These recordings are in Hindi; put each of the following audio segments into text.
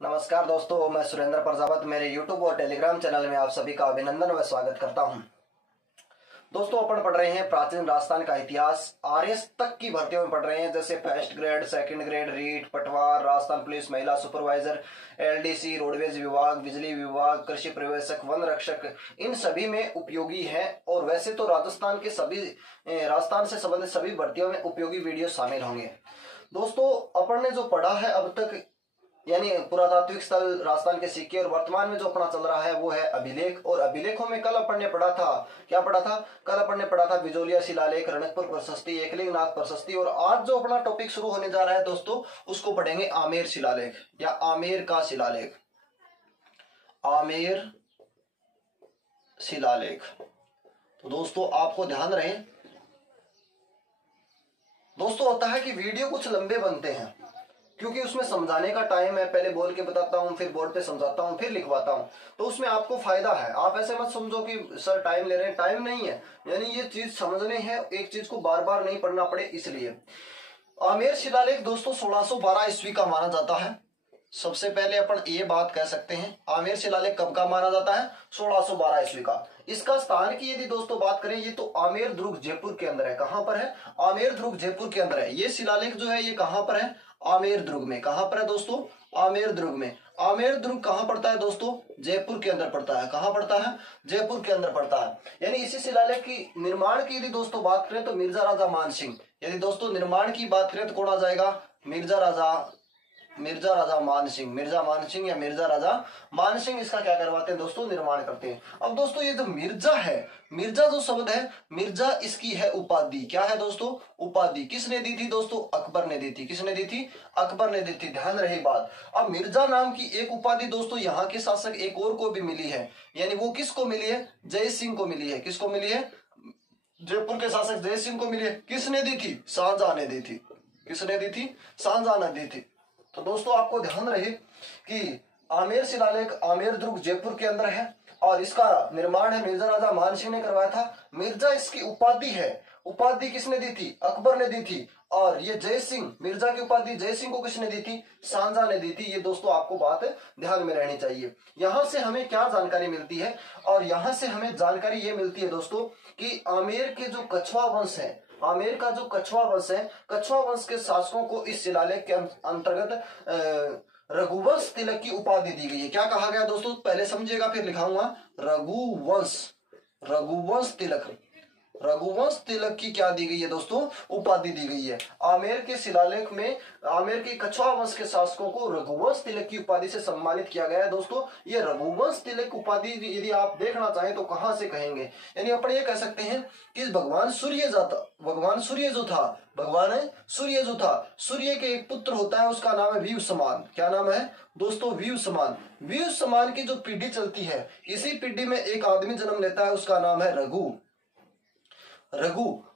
नमस्कार दोस्तों, मैं सुरेंद्र प्रजापत मेरे YouTube और टेलीग्राम चैनल में आप सभी का अभिनंदन व स्वागत करता हूं। दोस्तों, अपन पढ़ रहे हैं प्राचीन राजस्थान का इतिहास। आरएस तक की भर्तियों में पढ़ रहे हैं, जैसे first grade, second grade, REET, Patwar, Rajasthan police, महिला सुपरवाइजर, एलडीसी, रोडवेज विभाग, बिजली विभाग, कृषि पर्यवेक्षक, वन रक्षक, इन सभी में उपयोगी है। और वैसे तो राजस्थान से संबंधित सभी भर्तियों में उपयोगी वीडियो शामिल होंगे। दोस्तों, अपन ने जो पढ़ा है अब तक, यानी पुरातात्विक स्थल, राजस्थान के सिक्के, और वर्तमान में जो अपना चल रहा है वो है अभिलेख। और अभिलेखों में कल अपन ने पढ़ा था, क्या पढ़ा था? कल अपन ने पढ़ा था बिजोलिया शिलालेख, रणकपुर प्रशस्ति, एकलिंगनाथ प्रशस्ति। और आज जो अपना टॉपिक शुरू होने जा रहा है दोस्तों, उसको पढ़ेंगे आमेर शिलालेख या आमेर का शिलालेख। आमेर शिलालेख। तो दोस्तों आपको ध्यान रहे दोस्तों, होता है कि वीडियो कुछ लंबे बनते हैं क्योंकि उसमें समझाने का टाइम है। पहले बोल के बताता हूं, फिर बोर्ड पे समझाता हूं, फिर लिखवाता हूं, तो उसमें आपको फायदा है। आप ऐसे मत समझो कि सर टाइम ले रहे हैं, टाइम नहीं है। यानी ये चीज समझने है, एक चीज को बार बार नहीं पढ़ना पड़े, इसलिए। आमेर शिलालेख दोस्तों 1612 ईस्वी का माना जाता है। सबसे पहले अपन ये बात कह सकते हैं, आमेर शिलालेख कब का माना जाता है? 1612 ईस्वी का। इसका स्थान की यदि दोस्तों बात करें, ये तो आमेर दुर्ग जयपुर के अंदर है। कहां पर है? आमेर दुर्ग जयपुर के अंदर है। ये शिलालेख जो है ये कहां पर है? आमेर दुर्ग में। कहां पर है दोस्तों? आमेर दुर्ग में। आमेर दुर्ग कहां पड़ता है दोस्तों? जयपुर के अंदर पड़ता है। कहां पड़ता है? जयपुर के अंदर पड़ता है। यानी इसी शिलालेख की निर्माण की यदि दोस्तों बात करें तो मिर्जा राजा मानसिंह। यदि दोस्तों निर्माण की बात करें तो कौन आ जाएगा? मिर्जा राजा मानसिंह। मिर्जा मानसिंह या मिर्जा राजा मानसिंह इसका क्या करवाते हैं दोस्तों? निर्माण करते हैं। अब दोस्तों ये जो मिर्जा है, मिर्जा जो शब्द है, मिर्जा इसकी है उपाधि। क्या है दोस्तों? उपाधि। किसने दी थी दोस्तों? अकबर ने दी थी। किसने दी थी? अकबर ने दी थी। ध्यान रहे बात। अब मिर्जा नाम की एक उपाधि दोस्तों यहाँ के शासक एक और को भी मिली है। यानी वो किसको मिली है? जय सिंह को मिली है। किसको मिली है? जयपुर के शासक जय सिंह को मिली है। किसने दी थी? शाहजहां ने दी थी। किसने दी थी? शाहजहां ने दी थी। तो दोस्तों आपको ध्यान रहे कि आमेर शिलालेख आमेर दुर्ग जयपुर के अंदर है और इसका निर्माण है मिर्जा राजा मानसिंह ने करवाया था। मिर्जा इसकी उपाधि है। उपाधि किसने दी थी? अकबर ने दी थी। और ये जय सिंह, मिर्जा की उपाधि जय सिंह को किसने दी थी? शाहजहां ने दी थी। ये दोस्तों आपको बात ध्यान में रहनी चाहिए। यहां से हमें क्या जानकारी मिलती है? और यहां से हमें जानकारी ये मिलती है दोस्तों कि आमेर के जो कछवा वंश है, आमेर का जो कछवा वंश है, कछवा वंश के शासकों को इस शिलालेख के अंतर्गत रघुवंश तिलक की उपाधि दी गई है। क्या कहा गया दोस्तों? पहले समझिएगा फिर लिखाऊंगा। रघुवंश तिलक की क्या दी गई है दोस्तों? उपाधि दी गई है। आमेर के शिलालेख में आमेर के कछवा वंश के शासकों को रघुवंश तिलक की उपाधि से सम्मानित किया गया है। दोस्तों ये रघुवंश तिलक उपाधि यदि आप देखना चाहें तो कहां से कहेंगे? यानी अपन ये कह सकते हैं कि भगवान सूर्य जो था, सूर्य के एक पुत्र होता है, उसका नाम है व्यूसमान। क्या नाम है दोस्तों? व्यूसमान। व्यूसमान की जो पीढ़ी चलती है, इसी पीढ़ी में एक आदमी जन्म लेता है, उसका नाम है रघु।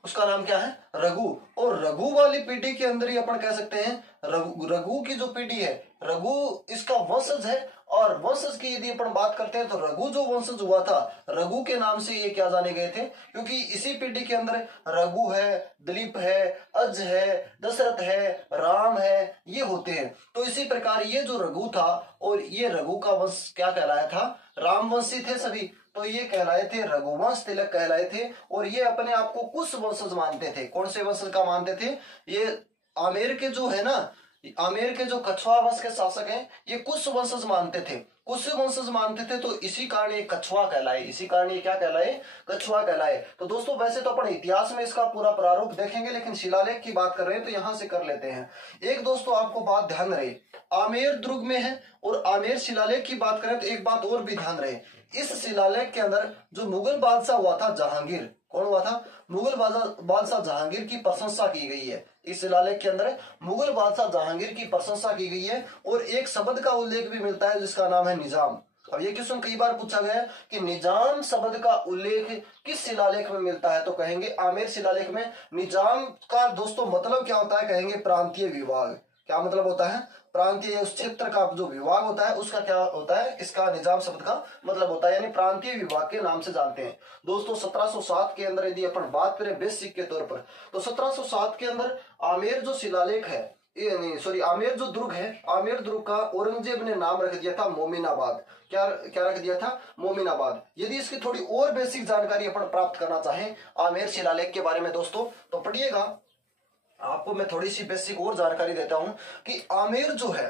उसका नाम क्या है? रघु। और रघु वाली पीढ़ी के अंदर ही अपन कह सकते हैं रघु की जो पीढ़ी है, रघु इसका वंशज है। और वंशज की यदि अपन बात करते हैं तो रघु जो वंशज हुआ था, रघु के नाम से ये क्या जाने गए थे? क्योंकि इसी पीढ़ी के अंदर रघु है, दिलीप है, अज है, दशरथ है, राम है, ये होते हैं। तो इसी प्रकार ये जो रघु था, और ये रघु का वंश क्या कहलाया था? रामवंशी थे सभी, तो ये कहलाए थे रघुवंश तिलक कहलाए थे। और ये अपने आप को कुश वंशज मानते थे। कौन से वंशज का मानते थे? ये आमेर के जो है ना, आमेर के जो कछवा वंश के शासक हैं, ये कुश वंशज मानते थे। तो इसी कारण ये कछवा कहलाए। इसी कारण ये क्या कहलाए? कछवा कहलाए। तो दोस्तों वैसे तो अपन इतिहास में इसका पूरा प्रारूप देखेंगे, लेकिन शिलालेख की बात कर रहे हैं तो यहां से कर लेते हैं। एक दोस्तों आपको बात ध्यान रहे, आमेर दुर्ग में है और आमेर शिलालेख की बात करें तो एक बात और भी ध्यान रहे, इस शिलालेख के अंदर जो मुगल बादशाह हुआ था जहांगीर, कौन हुआ था? मुगल बादशाह जहांगीर की प्रशंसा की गई है। इस शिलालेख के अंदर मुगल बादशाह जहांगीर की प्रशंसा की गई है। और एक शब्द का उल्लेख भी मिलता है जिसका नाम है निजाम। अब ये क्वेश्चन कई बार पूछा गया है कि निजाम शब्द का उल्लेख किस शिलालेख में मिलता है, तो कहेंगे आमेर शिलालेख में। निजाम का दोस्तों मतलब क्या होता है? कहेंगे प्रांतीय विभाग। क्या मतलब होता है? प्रांतीय, उस क्षेत्र का जो विभाग होता है उसका क्या होता है? इसका निजाम शब्द का मतलब होता है, यानी प्रांतीय विभाग के नाम से जानते हैं। दोस्तों 1707 के अंदर यदि अपन बात करें बेसिक के तौर पर, तो 1707 के अंदर आमेर जो शिलालेख है, ये नहीं सॉरी, आमेर जो दुर्ग है, आमेर दुर्ग का औरंगजेब ने नाम रख दिया था मोमिनाबाद। क्या क्या रख दिया था? मोमिनाबाद। यदि इसकी थोड़ी और बेसिक जानकारी अपन प्राप्त करना चाहें आमेर शिलालेख के बारे में दोस्तों, तो पढ़िएगा। आपको मैं थोड़ी सी बेसिक और जानकारी देता हूं कि आमेर जो है,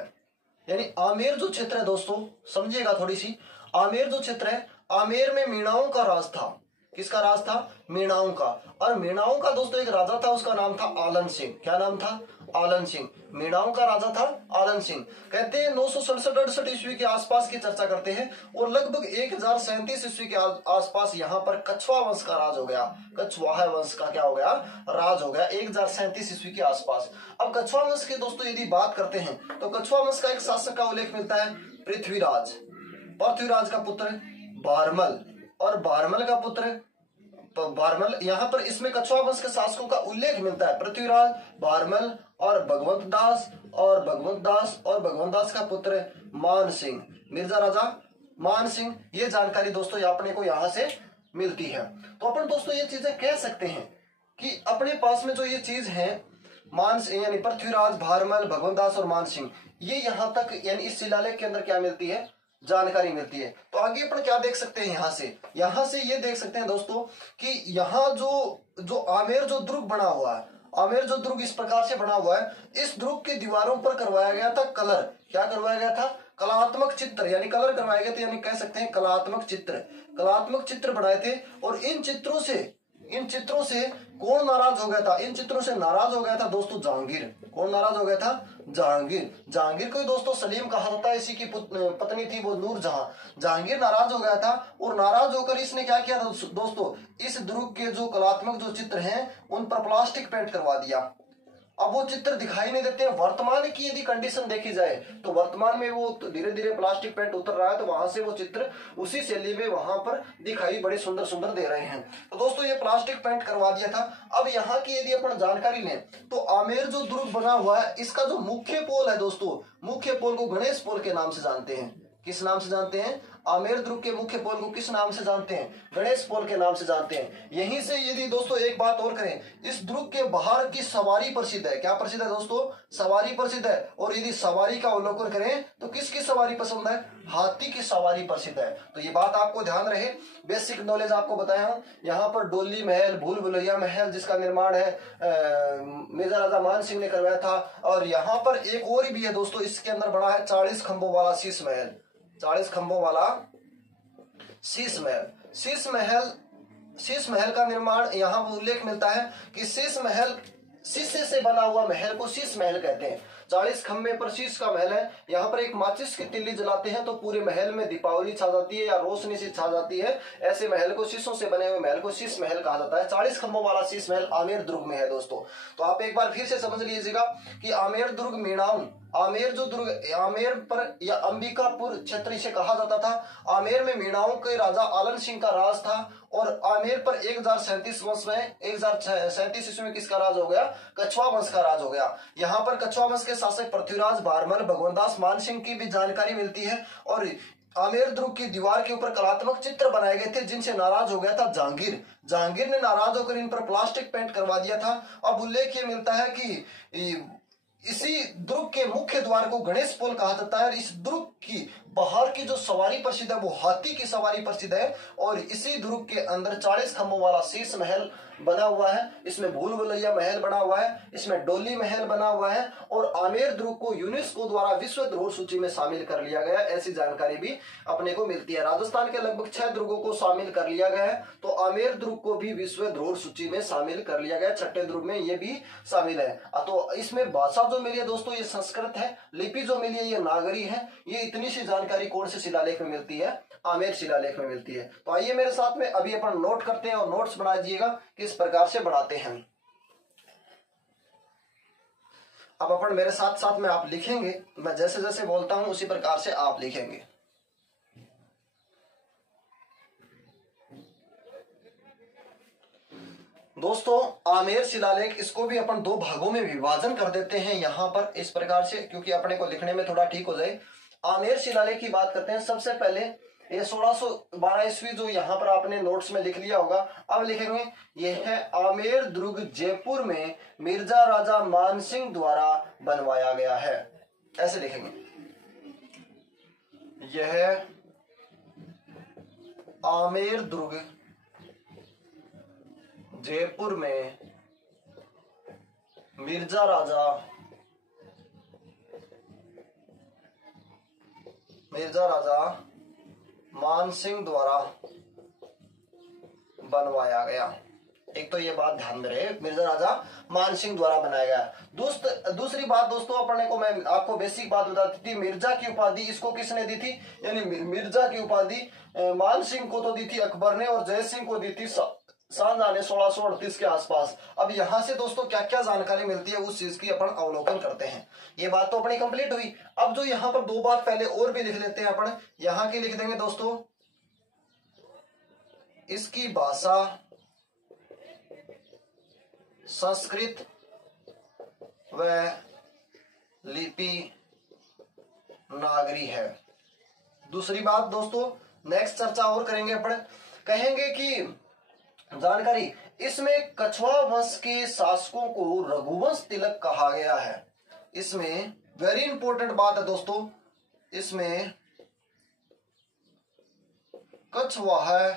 यानी आमेर जो क्षेत्र है दोस्तों, समझिएगा थोड़ी सी। आमेर जो क्षेत्र है, आमेर में मीणाओं का राज था। किसका राज था? मीणाओं का। और मीणाओं का दोस्तों एक राजा था, उसका नाम था आलन सिंह। क्या नाम था? आलन सिंह। मीणाओं का राजा था आलन सिंह। कहते हैं 967-68 ईस्वी के आसपास की चर्चा करते हैं, और लगभग 1037 ईस्वी के आसपास यहाँ पर कछवा वंश का राज हो गया। कछवाहा वंश का क्या हो गया? राज हो गया 1037 ईस्वी के आसपास। अब कछवा वंश की दोस्तों यदि बात करते हैं तो कछवा वंश का एक शासक का उल्लेख मिलता है, पृथ्वीराज। पृथ्वीराज का पुत्र बारमल, और बारमल का पुत्र बारमल। यहाँ पर इसमें कछवा वंश के शासकों का उल्लेख मिलता है, पृथ्वीराज, बारमल और भगवंत दास, और भगवंत दास का पुत्र मान सिंह, मिर्जा राजा मान सिंह। ये जानकारी दोस्तों अपने को यहाँ से मिलती है। तो अपन दोस्तों ये चीजें कह सकते हैं कि अपने पास में जो ये चीज है, मान सिंह यानी पृथ्वीराज, भारमल, भगवंत दास और मान सिंह, ये यहाँ तक यानी इस शिलालेख के अंदर क्या मिलती है? जानकारी मिलती है। तो आगे अपन क्या देख सकते हैं यहाँ से ये देख सकते हैं दोस्तों कि यहाँ जो आमेर जो दुर्ग बना हुआ है, आमेर जो दुर्ग इस प्रकार से बना हुआ है, इस दुर्ग की दीवारों पर करवाया गया था कलर। क्या करवाया गया था? कलात्मक चित्र, यानी कलर करवाए गए थे, यानी कह सकते हैं कलात्मक चित्र बनाए थे। और इन चित्रों से कौन नाराज हो गया था? इन चित्रों से नाराज हो गया था दोस्तों जहांगीर। कौन नाराज हो गया था? जहांगीर को दोस्तों सलीम कहा जाता है, इसी की पत्नी थी वो नूरजहां। जहांगीर नाराज हो गया था, और नाराज होकर इसने क्या किया था दोस्तों? इस दुर्ग के जो कलात्मक जो चित्र हैं उन पर प्लास्टिक पेंट करवा दिया। अब वो चित्र दिखाई नहीं देते। वर्तमान की यदि कंडीशन देखी जाए तो वर्तमान में वो धीरे धीरे प्लास्टिक पेंट उतर रहा है, तो वहां से वो चित्र उसी शैली में वहां पर दिखाई बड़े सुंदर सुंदर दे रहे हैं। तो दोस्तों ये प्लास्टिक पेंट करवा दिया था। अब यहाँ की यदि अपन जानकारी लें तो आमेर जो दुर्ग बना हुआ है, इसका जो मुख्य पोल है दोस्तों, मुख्य पोल को गणेश पोल के नाम से जानते हैं। किस नाम से जानते हैं? आमेर दुर्ग के मुख्य पोल को किस नाम से जानते हैं? गणेश पोल के नाम से जानते हैं। यहीं से यदि दोस्तों एक बात और करें, इस दुर्ग के बाहर की सवारी प्रसिद्ध है। क्या प्रसिद्ध है दोस्तों? सवारी प्रसिद्ध है। और यदि सवारी का अवलोकन करें तो किसकी सवारी पसंद है? हाथी की सवारी प्रसिद्ध है। तो ये बात आपको ध्यान रहे, बेसिक नॉलेज आपको बताया हूं। यहाँ पर डोली महल, भूल भुलैया महल, जिसका निर्माण है मिर्जा राजा मान सिंह ने करवाया था। और यहाँ पर एक और भी है दोस्तों, इसके अंदर बना है 40 खंभों वाला शीश महल। 40 खंभों वाला शीश महल का निर्माण यहाँ उल्लेख मिलता है कि शीश महल, शीशे से बना हुआ महल को शीश महल कहते हैं। 40 खंभे पर शीश का महल है। यहाँ पर एक माचिस की तिल्ली जलाते हैं तो पूरे महल में दीपावली छा जाती है या रोशनी सी छा जाती है। ऐसे महल को, शीशों से बने हुए महल को शीश महल कहा जाता है। 40 खंभों वाला शीश महल आमेर दुर्ग में है दोस्तों। तो आप एक बार फिर से समझ लीजिएगा कि आमेर दुर्ग मीणाऊ, आमेर जो दुर्ग आमेर पर या अंबिकापुर क्षेत्र इसे कहा जाता था। आमेर में मीणाओं के राजा आलन सिंह का राज था। और आमेर पर 1037 वंश में 1037 ईस्वी में किसका राज हो गया? कछवा वंश का राज हो गया। यहाँ पर कछवा वंश के शासक पृथ्वीराज, भारमल, भगवंत दास, मान सिंह की भी जानकारी मिलती है। और आमेर दुर्ग की दीवार के ऊपर कलात्मक चित्र बनाए गए थे जिनसे नाराज हो गया था जहांगीर ने नाराज होकर इन पर प्लास्टिक पेंट करवा दिया था। अब उल्लेख ये मिलता है कि इसी दुर्ग के मुख्य द्वार को गणेश पोल कहा जाता है। इस दुर्ग की बाहर की जो सवारी प्रसिद्ध है वो हाथी की सवारी प्रसिद्ध है। और इसी दुर्ग के अंदर 40 खंभों वाला शीश महल बना हुआ है। इसमें भूल भुलैया महल बना हुआ है, इसमें डोली महल बना हुआ है। और आमेर दुर्ग को यूनेस्को द्वारा विश्व धरोहर सूची में शामिल कर लिया गया, ऐसी जानकारी भी अपने को मिलती है। राजस्थान के लगभग 6 दुर्गों को शामिल कर लिया गया है, तो आमेर दुर्ग को भी विश्व धरोहर सूची में शामिल कर लिया गया। 6ठे दुर्ग में ये भी शामिल है। तो इसमें भाषा जो मिली है दोस्तों ये संस्कृत है, लिपि जो मिली है ये नागरी है। ये इतनी सी जानकारी कौन से शिलालेख में मिलती है? आमेर शिलालेख में मिलती है। तो आइए मेरे साथ में अभी अपन नोट करते हैं और नोट्स बना दीजिएगा किस प्रकार से बनाते हैं। अब अपन मेरे साथ साथ में आप लिखेंगे, मैं जैसे जैसे बोलता हूं उसी प्रकार से आप लिखेंगे। दोस्तों आमेर शिलालेख, इसको भी अपन 2 भागों में विभाजन कर देते हैं यहां पर इस प्रकार से, क्योंकि अपने को लिखने में थोड़ा ठीक हो जाए। आमेर शिलालेख की बात करते हैं। सबसे पहले ये 1612 ईस्वी जो यहाँ पर आपने नोट्स में लिख लिया होगा। अब लिखेंगे यह है आमेर दुर्ग जयपुर में मिर्जा राजा मानसिंह द्वारा बनवाया गया है, ऐसे लिखेंगे। यह आमेर दुर्ग जयपुर में मिर्जा राजा मानसिंह द्वारा बनवाया गया। एक तो ये बात ध्यान में रहे, मिर्जा राजा मानसिंह द्वारा बनाया गया। दूसरी बात दोस्तों, अपने को मैं आपको बेसिक बात बताती थी, मिर्जा की उपाधि इसको किसने दी थी, यानी मिर्जा की उपाधि मानसिंह को तो दी थी अकबर ने, और जय सिंह को दी थी शाहजहां ने 1638 के आसपास। अब यहां से दोस्तों क्या क्या जानकारी मिलती है उस चीज की अपन अवलोकन करते हैं। ये बात तो अपनी कंप्लीट हुई। अब जो यहाँ पर दो बात पहले और भी लिख लेते हैं अपन, यहाँ की लिख देंगे दोस्तों, इसकी भाषा संस्कृत व लिपि नागरी है। दूसरी बात दोस्तों, नेक्स्ट चर्चा और करेंगे अपन, कहेंगे कि जानकारी, इसमें कछवा वंश के शासकों को रघुवंश तिलक कहा गया है। इसमें वेरी इंपॉर्टेंट बात है दोस्तों, इसमें कछवाह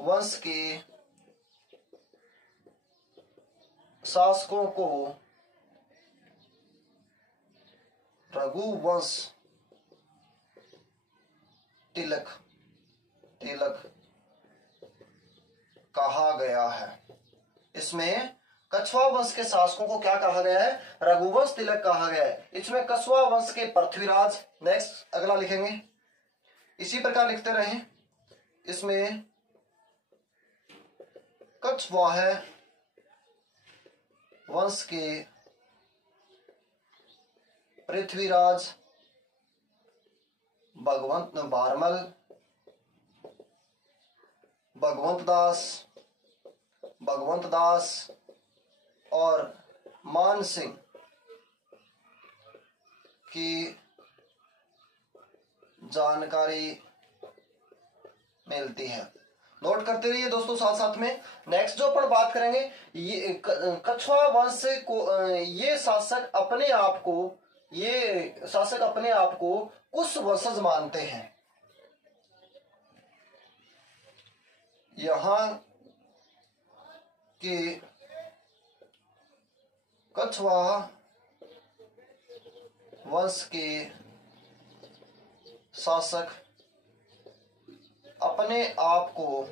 वंश के शासकों को रघुवंश तिलक कहा गया है। इसमें कछवा वंश के शासकों को क्या कहा गया है, रघुवंश तिलक कहा गया है। इसमें कछवा वंश के पृथ्वीराज, नेक्स्ट अगला लिखेंगे, इसी प्रकार लिखते रहें। इसमें कछवाह वंश के पृथ्वीराज भारमल, भगवंत दास और मान सिंह की जानकारी मिलती है। नोट करते रहिए दोस्तों साथ साथ में। नेक्स्ट जो अपन बात करेंगे, ये कछवा वंश को ये शासक अपने आप को कुश वंशज मानते हैं। यहाँ के कछवा वंश के शासक अपने आप को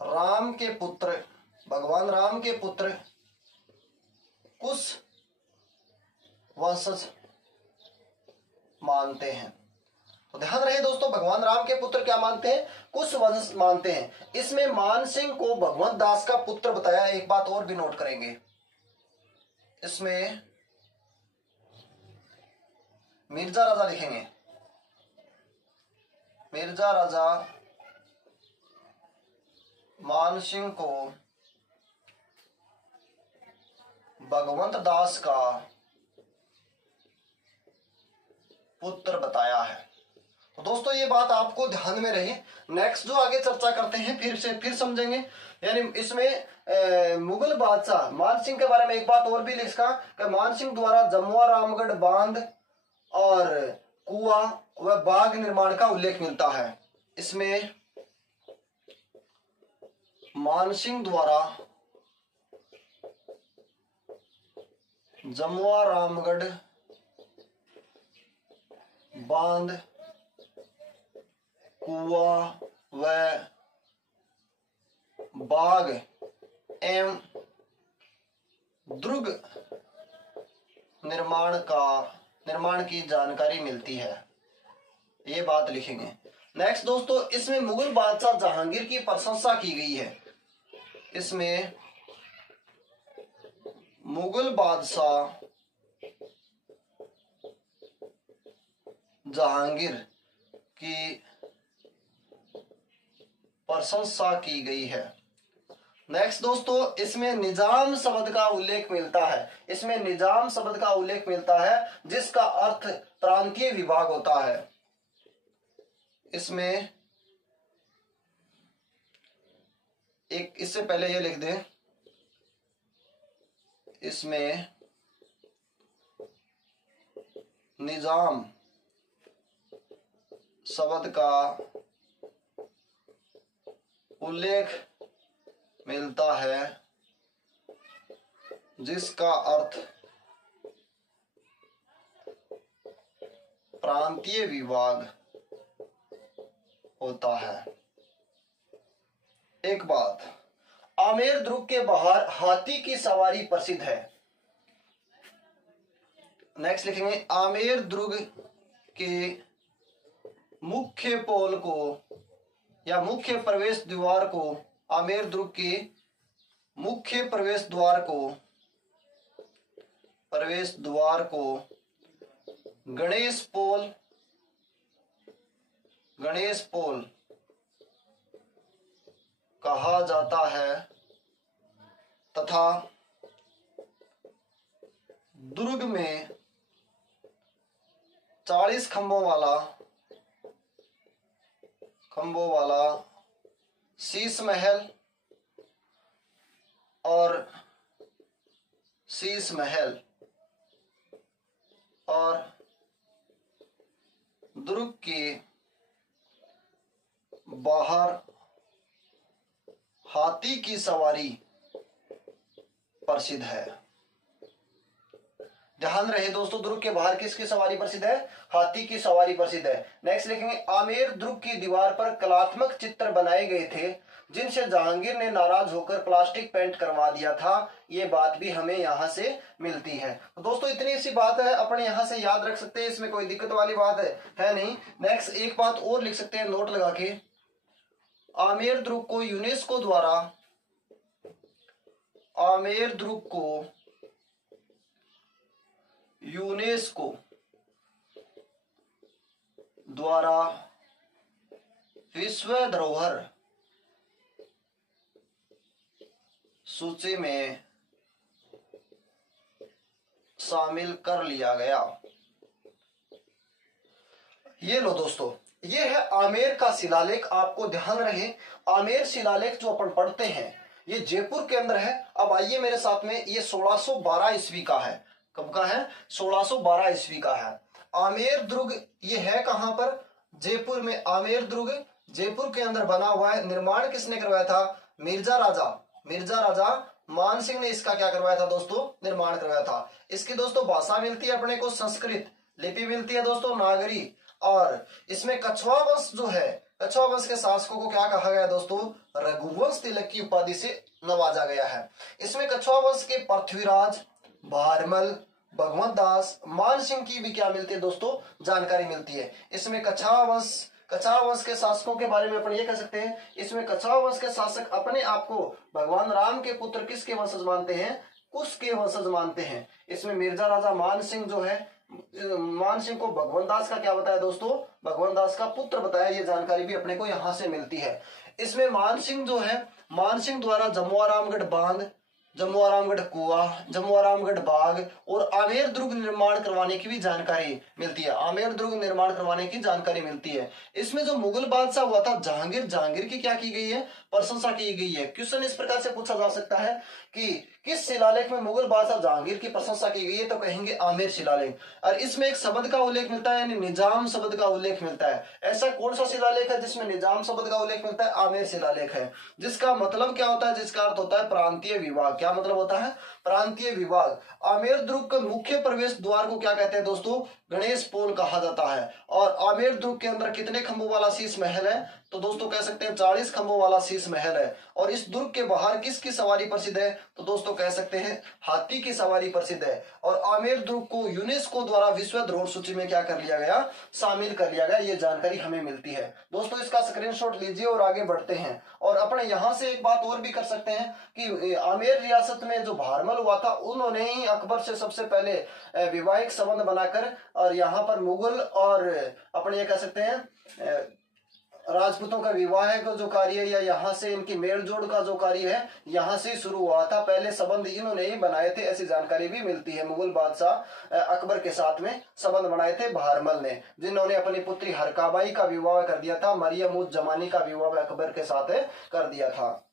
राम के पुत्र, भगवान राम के पुत्र कुश वंशज मानते हैं। तो ध्यान रहे दोस्तों, भगवान राम के पुत्र क्या मानते हैं, कुश वंश मानते हैं। इसमें मान सिंह को भगवंत दास का पुत्र बताया। एक बात और भी नोट करेंगे, इसमें मिर्जा राजा लिखेंगे, मिर्जा राजा मान सिंह को भगवंत दास का पुत्र बताया है। तो दोस्तों ये बात आपको ध्यान में रहे। नेक्स्ट जो आगे चर्चा करते हैं फिर समझेंगे। यानी इसमें मुगल बादशाह मान सिंह के बारे में एक बात और भी लिखा कि मान सिंह द्वारा जमुआ रामगढ़ बांध और कुआं व बाग निर्माण का उल्लेख मिलता है। इसमें मान सिंह द्वारा जमुआ रामगढ़ बांध, कुआं व बाग एवं दुर्ग निर्माण की जानकारी मिलती है। ये बात लिखेंगे। नेक्स्ट दोस्तों, इसमें मुगल बादशाह जहांगीर की प्रशंसा की गई है। इसमें मुगल बादशाह जहांगीर की प्रशंसा की गई है। नेक्स्ट दोस्तों, इसमें निजाम शब्द का उल्लेख मिलता है। इसमें निजाम शब्द का उल्लेख मिलता है जिसका अर्थ प्रांतीय विभाग होता है। इसमें एक इससे पहले ये लिख दें, इसमें निजाम शब्द का उल्लेख मिलता है जिसका अर्थ प्रांतीय विभाग होता है। एक बात, आमेर दुर्ग के बाहर हाथी की सवारी प्रसिद्ध है। नेक्स्ट लिखेंगे, आमेर दुर्ग के मुख्य पोल को या मुख्य प्रवेश द्वार को, आमेर दुर्ग के मुख्य प्रवेश द्वार को गणेश पोल कहा जाता है तथा दुर्ग में 40 खंभों वाला शीश महल और दुर्ग के बाहर हाथी की सवारी प्रसिद्ध है। ध्यान रहे दोस्तों, दुर्ग के बाहर किसकी सवारी प्रसिद्ध है? हाथी की सवारी प्रसिद्ध है। नेक्स्ट लिखेंगे, आमेर दुर्ग की दीवार पर कलात्मक चित्र बनाए गए थे जिनसे जहांगीर ने नाराज होकर प्लास्टिक पेंट करवा दिया था। ये बात भी हमें यहाँ से मिलती है। तो दोस्तों इतनी सी बात है, अपने यहाँ से याद रख सकते हैं, इसमें कोई दिक्कत वाली बात है नहीं। नेक्स्ट एक बात और लिख सकते हैं नोट लगा के, आमेर दुर्ग को यूनेस्को द्वारा विश्व धरोहर सूची में शामिल कर लिया गया। ये लो दोस्तों, ये है आमेर का शिलालेख। आपको ध्यान रहे, आमेर शिलालेख जो अपन पढ़ते हैं ये जयपुर के अंदर है। अब आइए मेरे साथ में, ये 1612 ईस्वी का है। कब का है? 1612 ईस्वी का है। आमेर दुर्ग ये है कहां पर? जयपुर में। आमेर दुर्ग जयपुर के अंदर बना हुआ है। निर्माण किसने करवाया था? मिर्जा राजा मान सिंह ने इसका क्या करवाया था दोस्तों? निर्माण करवाया था। इसकी दोस्तों भाषा मिलती है अपने को संस्कृत, लिपि मिलती है दोस्तों नागरी, और इसमें कछवा वंश जो है, कछवा वंश के शासकों को क्या कहा गया दोस्तों? रघुवंश तिलक की उपाधि से नवाजा गया है। इसमें कछवा वंश के पृथ्वीराज, भारमल, भगवंत दास, मान सिंह की भी क्या मिलती है दोस्तों? जानकारी मिलती है। इसमें कछवा वंश के शासकों के बारे में अपन ये कह सकते हैं, इसमें कछवा वंश के शासक अपने आप को भगवान राम के पुत्र किसके वंशज मानते हैं? कुश के वंशज मानते हैं। इसमें मिर्जा राजा मान सिंह जो है, मान सिंह को भगवंत दास का क्या बताया दोस्तों? भगवंत दास का पुत्र बताया। ये जानकारी भी अपने को यहां से मिलती है। इसमें मान सिंह जो है, मान सिंह द्वारा जमुआरामगढ़ बांध, जमुआरामगढ़ कुआ, जमुआरामगढ़ बाग और आमेर दुर्ग निर्माण करवाने की भी जानकारी मिलती है। आमेर दुर्ग निर्माण करवाने की जानकारी मिलती है। इसमें जो मुगल बादशाह हुआ था जहांगीर की क्या की गई है? प्रशंसा की गई है। क्वेश्चन इस प्रकार से पूछा जा सकता है कि किस शिलालेख में मुगल बादशाह जहांगीर की प्रशंसा की गई है? तो कहेंगे आमेर शिलालेख। और इसमें एक शब्द का उल्लेख मिलता है, यानी निजाम शब्द का उल्लेख मिलता है। ऐसा कौन सा शिलालेख है जिसमें निजाम शब्द का उल्लेख मिलता है? आमेर शिलालेख है। जिसका मतलब क्या होता है? जिसका अर्थ होता है प्रांतीय विभाग। क्या मतलब होता है? प्रांतीय विभाग। आमेर दुर्ग का मुख्य प्रवेश द्वार को क्या कहते हैं दोस्तों? गणेश पोल कहा जाता है। और आमेर दुर्ग के अंदर कितने खंभों वाला शीश महल है? तो दोस्तों कह सकते हैं 40 खंभों वाला शीश महल है। और इस दुर्ग के बाहर किसकी सवारी प्रसिद्ध है? तो दोस्तों कह सकते हैं हाथी की सवारी प्रसिद्ध है। और आमेर दुर्ग को यूनेस्को द्वारा विश्व धरोहर सूची में क्या कर लिया गया? शामिल कर लिया गया। ये जानकारी हमें मिलती है दोस्तों। इसका स्क्रीनशॉट लीजिए और आगे बढ़ते हैं। और अपने यहां से एक बात और भी कर सकते हैं कि आमेर रियासत में जो भारमल हुआ था, उन्होंने ही अकबर से सबसे पहले वैवाहिक संबंध बनाकर और यहाँ पर मुगल और अपने ये कह सकते हैं राजपूतों का विवाह का जो कार्य या यहाँ से इनकी मेल जोड़ का जो कार्य है यहाँ से शुरू हुआ था। पहले संबंध इन्होंने ही बनाए थे, ऐसी जानकारी भी मिलती है। मुगल बादशाह अकबर के साथ में संबंध बनाए थे बहरमल ने, जिन्होंने अपनी पुत्री हरकाबाई का विवाह कर दिया था। मरियम उज जमानी का विवाह अकबर के साथ कर दिया था।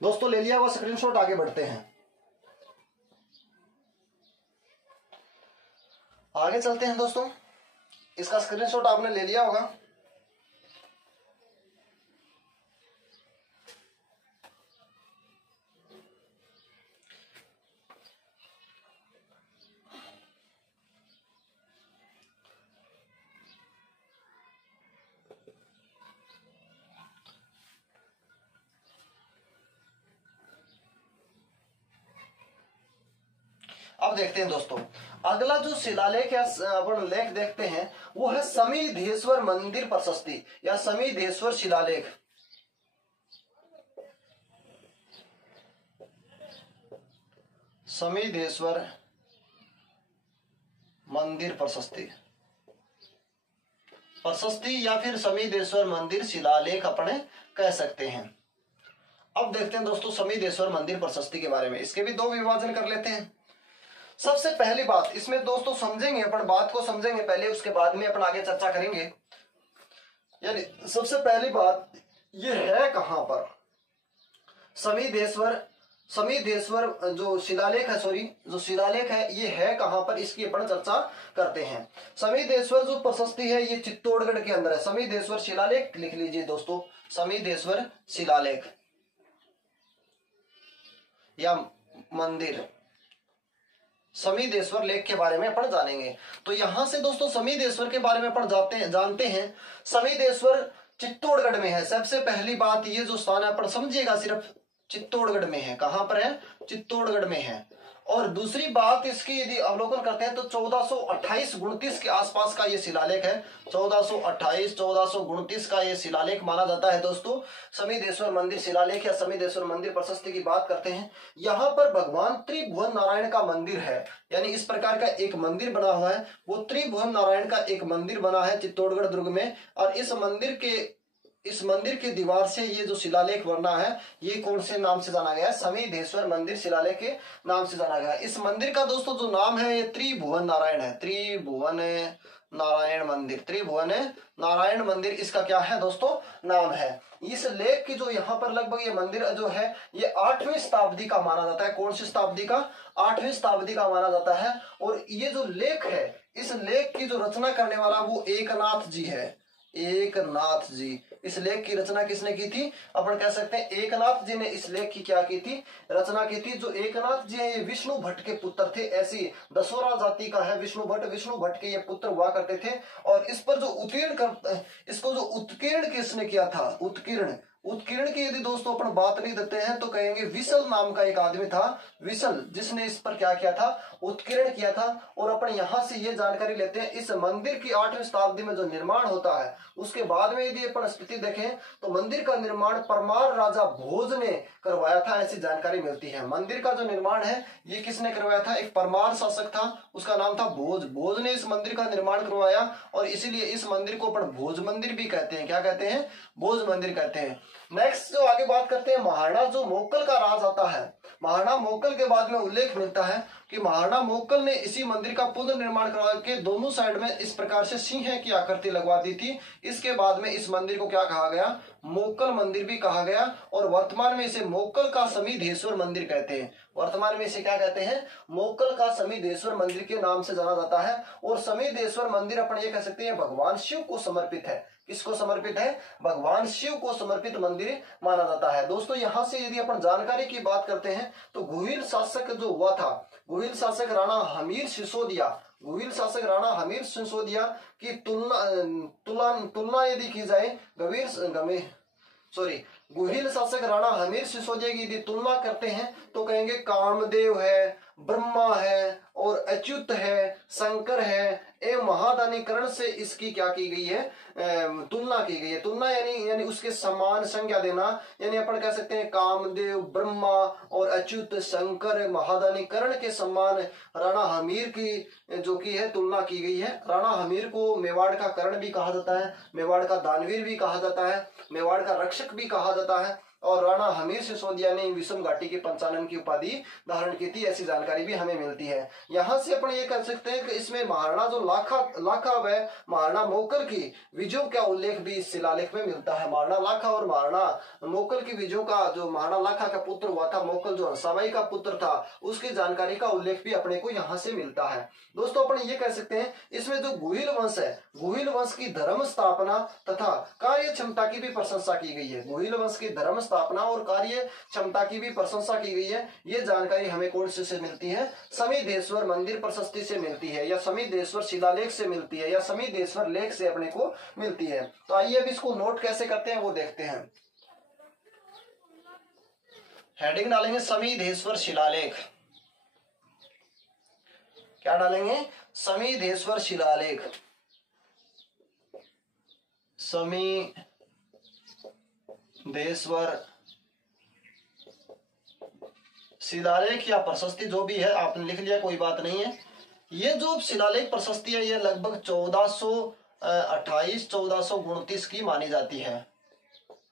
दोस्तों ले लिया वो स्क्रीनशॉट, आगे बढ़ते हैं, आगे चलते हैं। दोस्तों इसका स्क्रीनशॉट आपने ले लिया होगा। अब देखते हैं दोस्तों, अगला जो शिलालेख या अपन लेख देखते हैं वो है समीधेश्वर मंदिर प्रशस्ति या समीधेश्वर शिलालेख। समीधेश्वर मंदिर प्रशस्ति या फिर समीधेश्वर मंदिर शिलालेख अपने कह सकते हैं। अब देखते हैं दोस्तों समीधेश्वर मंदिर प्रशस्ति के बारे में। इसके भी दो विभाजन कर लेते हैं। सबसे पहली बात इसमें दोस्तों समझेंगे, अपन बात को समझेंगे पहले, उसके बाद में अपन आगे चर्चा करेंगे। यानी सबसे पहली बात ये है कहां पर समीधेश्वर जो शिलालेख है, जो शिलालेख है ये है कहां पर, इसकी अपन चर्चा करते हैं। समीधेश्वर जो प्रशस्ति है ये चित्तौड़गढ़ के अंदर है। समीधेश्वर शिलालेख लिख लीजिए दोस्तों, समीधेश्वर शिलालेख या मंदिर, समीधेश्वर लेख के बारे में अपन जानेंगे। तो यहां से दोस्तों समीधेश्वर के बारे में अपन जानते हैं। समीधेश्वर चित्तौड़गढ़ में है। सबसे पहली बात ये जो स्थान है अपन समझिएगा, सिर्फ चित्तौड़गढ़ में है। कहां पर है? चित्तौड़गढ़ में है। और दूसरी बात इसकी यदि अवलोकन करते हैं तो 1428-29 के आसपास का ये शिलालेख है। 1428-1429 का ये शिलालेख माना जाता है दोस्तों। समीधेश्वर मंदिर शिलालेख या समीधेश्वर मंदिर प्रशस्ति की बात करते हैं। यहाँ पर भगवान त्रिभुवन नारायण का मंदिर है, यानी इस प्रकार का एक मंदिर बना हुआ है। वो त्रिभुवन नारायण का एक मंदिर बना है चित्तौड़गढ़ दुर्ग में। और इस मंदिर के दीवार से ये जो शिलालेख बना है ये कौन से नाम से जाना गया है? समीधेश्वर मंदिर शिलालेख के नाम से जाना गया है। इस मंदिर का दोस्तों जो नाम है ये त्रिभुवन नारायण है। त्रिभुवन नारायण मंदिर, त्रिभुवन नारायण मंदिर इसका क्या है दोस्तों? नाम है। इस लेख की जो यहाँ पर लगभग ये मंदिर जो है ये 8वीं शताब्दी का माना जाता है। कौन सी शताब्दी का? 8वीं शताब्दी का माना जाता है। और ये जो लेख है, इस लेख की जो रचना करने वाला वो एकनाथ जी है। एकनाथ जी। इस लेख की रचना किसने की थी? अपन कह सकते हैं एकनाथ जी ने इस लेख की क्या की थी? रचना की थी। जो एकनाथ जी है ये विष्णु भट्ट के पुत्र थे। ऐसी दसोरा जाति का है विष्णु भट्ट के ये पुत्र हुआ करते थे। और इस पर जो इसको जो उत्कीर्ण किसने किया था? उत्कीर्ण की यदि दोस्तों अपन बात नहीं देते हैं तो कहेंगे विसल नाम का एक आदमी था, विसल, जिसने इस पर क्या किया था? उत्कीर्ण किया था। और अपन यहां से ये जानकारी लेते हैं इस मंदिर की 8वीं शताब्दी में जो निर्माण होता है उसके बाद में यदि अपन स्थिति देखें तो मंदिर का निर्माण परमार राजा भोज ने करवाया था, ऐसी जानकारी मिलती है। मंदिर का जो निर्माण है ये किसने करवाया था? एक परमार शासक था, उसका नाम था भोज। भोज ने इस मंदिर का निर्माण करवाया और इसीलिए इस मंदिर को अपन भोज मंदिर भी कहते हैं। क्या कहते हैं? भोज मंदिर कहते हैं। नेक्स्ट जो आगे बात करते हैं, महाराणा जो मोक्कल का राज आता है। महाराणा मोक्कल के बाद में उल्लेख मिलता है कि महाराणा मोक्कल ने इसी मंदिर का पुनर्निर्माण करवा के दोनों साइड में इस प्रकार से सिंह की आकृति लगवा दी थी। इसके बाद में इस मंदिर को क्या कहा गया? मोक्कल मंदिर भी कहा गया। और वर्तमान में इसे मोक्कल का समीधेश्वर मंदिर कहते हैं। वर्तमान में इसे क्या कहते हैं? मोक्कल का समीधेश्वर मंदिर के नाम से जाना जाता है। और समीधेश्वर मंदिर अपन ये कह सकते हैं भगवान शिव को समर्पित है। किसको समर्पित है? भगवान शिव को समर्पित मंदिर माना जाता है। दोस्तों यहां से यदि अपन जानकारी की बात करते हैं तो गुहिल शासक जो हुआ था, गुहिल शासक राणा हमीर सिसोदिया की तुलना यदि की जाए गुहिल शासक राणा हमीर सिसोदिया की यदि तुलना करते हैं तो कहेंगे कामदेव है, ब्रह्मा है और अच्युत है, शंकर है महादानीकरण से इसकी क्या की गई है, तुलना की गई है। तुलना यानी उसके समान संज्ञा देना, यानी अपन कह सकते हैं कामदेव, ब्रह्मा और अच्युत शंकर महादानीकरण के समान राणा हमीर की जो की है तुलना की गई है। राणा हमीर को मेवाड़ का कर्ण भी कहा जाता है, मेवाड़ का दानवीर भी कहा जाता है, मेवाड़ का रक्षक भी कहा जाता है, और राणा हमीर सिसोदिया ने विषम घाटी के पंचानन की उपाधि धारण की थी, ऐसी जानकारी भी हमें मिलती है। यहाँ से अपन ये कह सकते हैं कि इसमें महाराणा जो लाखा व महाराणा मोकल की विजयों का उल्लेख भी इस शिलालेख में मिलता है। महाराणा लाखा और महाराणा मोकल की विजयों का, जो महाराणा लाखा का पुत्र हुआ था, मोकल जो हंसाबाई का पुत्र था, उसकी जानकारी का उल्लेख भी अपने को यहाँ से मिलता है। दोस्तों अपन ये कह सकते हैं इसमें जो गुहिल वंश है, गुहिल वंश की धर्म स्थापना तथा कार्य क्षमता की भी प्रशंसा की गई है। गुहिल वंश की धर्म स्थापना और कार्य क्षमता की भी प्रशंसा की गई है। ये जानकारी हमें कौन से मिलती है, समीधेश्वर मंदिर प्रशस्ति से मिलती है, या समीधेश्वर शिलालेख से मिलती है, या समीधेश्वर लेख से अपने को मिलती है। तो आइए अब इसको नोट कैसे करते हैं वो देखते हैं। हेडिंग डालेंगे समीधेश्वर शिलालेख। क्या डालेंगे, समीधेश्वर शिलालेख। समीधेश्वर शिलालेख या प्रशस्ति जो भी है आपने लिख लिया, कोई बात नहीं है। ये जो शिलालेख प्रशस्ति है ये लगभग 1428-1429 की मानी जाती है।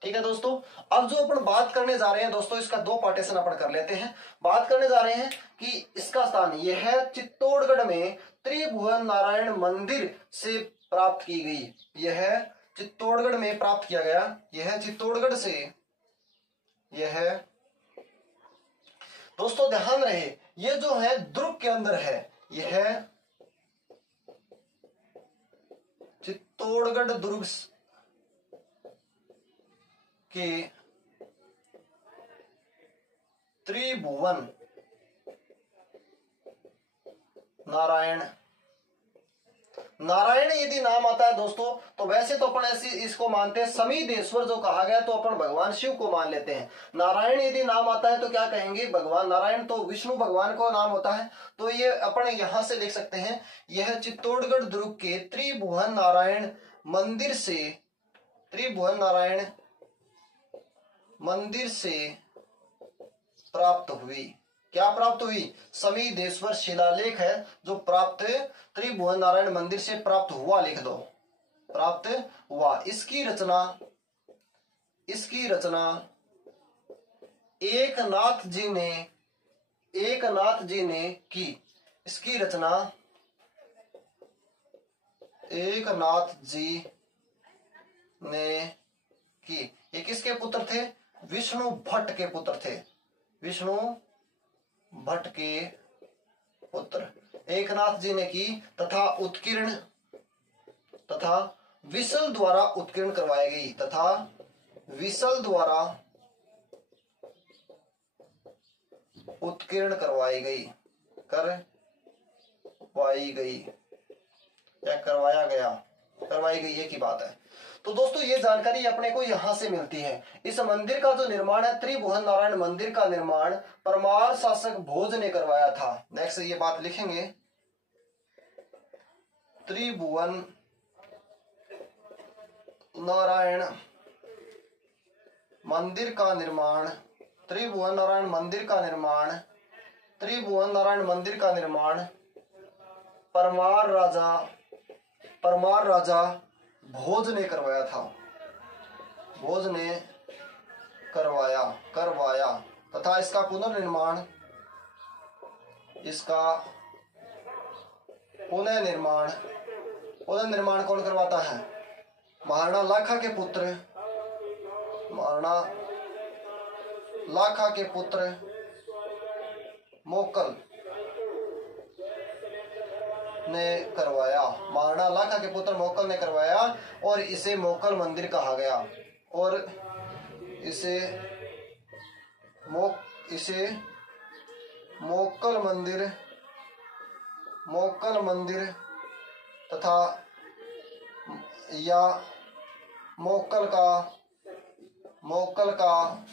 ठीक है दोस्तों, अब जो अपन बात करने जा रहे हैं दोस्तों, इसका दो पार्टीशन अपन कर लेते हैं। बात करने जा रहे हैं कि इसका स्थान यह है चित्तौड़गढ़ में त्रिभुवन नारायण मंदिर से प्राप्त की गई। यह चित्तौड़गढ़ में प्राप्त किया गया, यह चित्तौड़गढ़ से, यह दोस्तों ध्यान रहे ये जो है दुर्ग के अंदर है, यह चित्तौड़गढ़ दुर्ग के त्रिभुवन नारायण यदि नाम आता है दोस्तों, तो वैसे तो अपन ऐसी इसको मानते हैं समीधेश्वर जो कहा गया तो अपन भगवान शिव को मान लेते हैं। नारायण यदि नाम आता है तो क्या कहेंगे, भगवान नारायण तो विष्णु भगवान को नाम होता है। तो ये अपन यहां से लिख सकते हैं, यह चित्तौड़गढ़ दुर्ग के त्रिभुवन नारायण मंदिर से, त्रिभुवन नारायण मंदिर से प्राप्त हुई। क्या प्राप्त हुई, समीधेश्वर शिलालेख है जो प्राप्त त्रिभुवन नारायण मंदिर से प्राप्त हुआ, लिख दो, प्राप्त हुआ। इसकी रचना एकनाथ जी ने की। इसकी रचना एकनाथ जी ने की। ये किसके पुत्र थे, विष्णु भट्ट के पुत्र थे, विष्णु भट्ट के पुत्र एकनाथ जी ने की, तथा उत्कीर्ण तथा विसल द्वारा उत्कीर्ण करवाई गई, तथा विसल द्वारा उत्कीर्ण करवाई गई या करवाया गया, करवाई गई, ये की बात है। तो दोस्तों ये जानकारी अपने को यहां से मिलती है। इस मंदिर का जो निर्माण है, त्रिभुवन नारायण मंदिर का निर्माण परमार शासक भोज ने करवाया था। नेक्स्ट ये बात लिखेंगे, त्रिभुवन नारायण मंदिर का निर्माण, त्रिभुवन नारायण मंदिर का निर्माण, त्रिभुवन नारायण मंदिर का निर्माण परमार राजा भोज ने करवाया था, भोज ने करवाया तथा इसका पुनर्निर्माण कौन करवाता है, महाराणा लाखा के पुत्र मोकल ने करवाया, महाराणा लाखा के पुत्र मोकल ने करवाया, और इसे मोकल मंदिर कहा गया, और इसे मोकल मंदिर तथा या मोकल का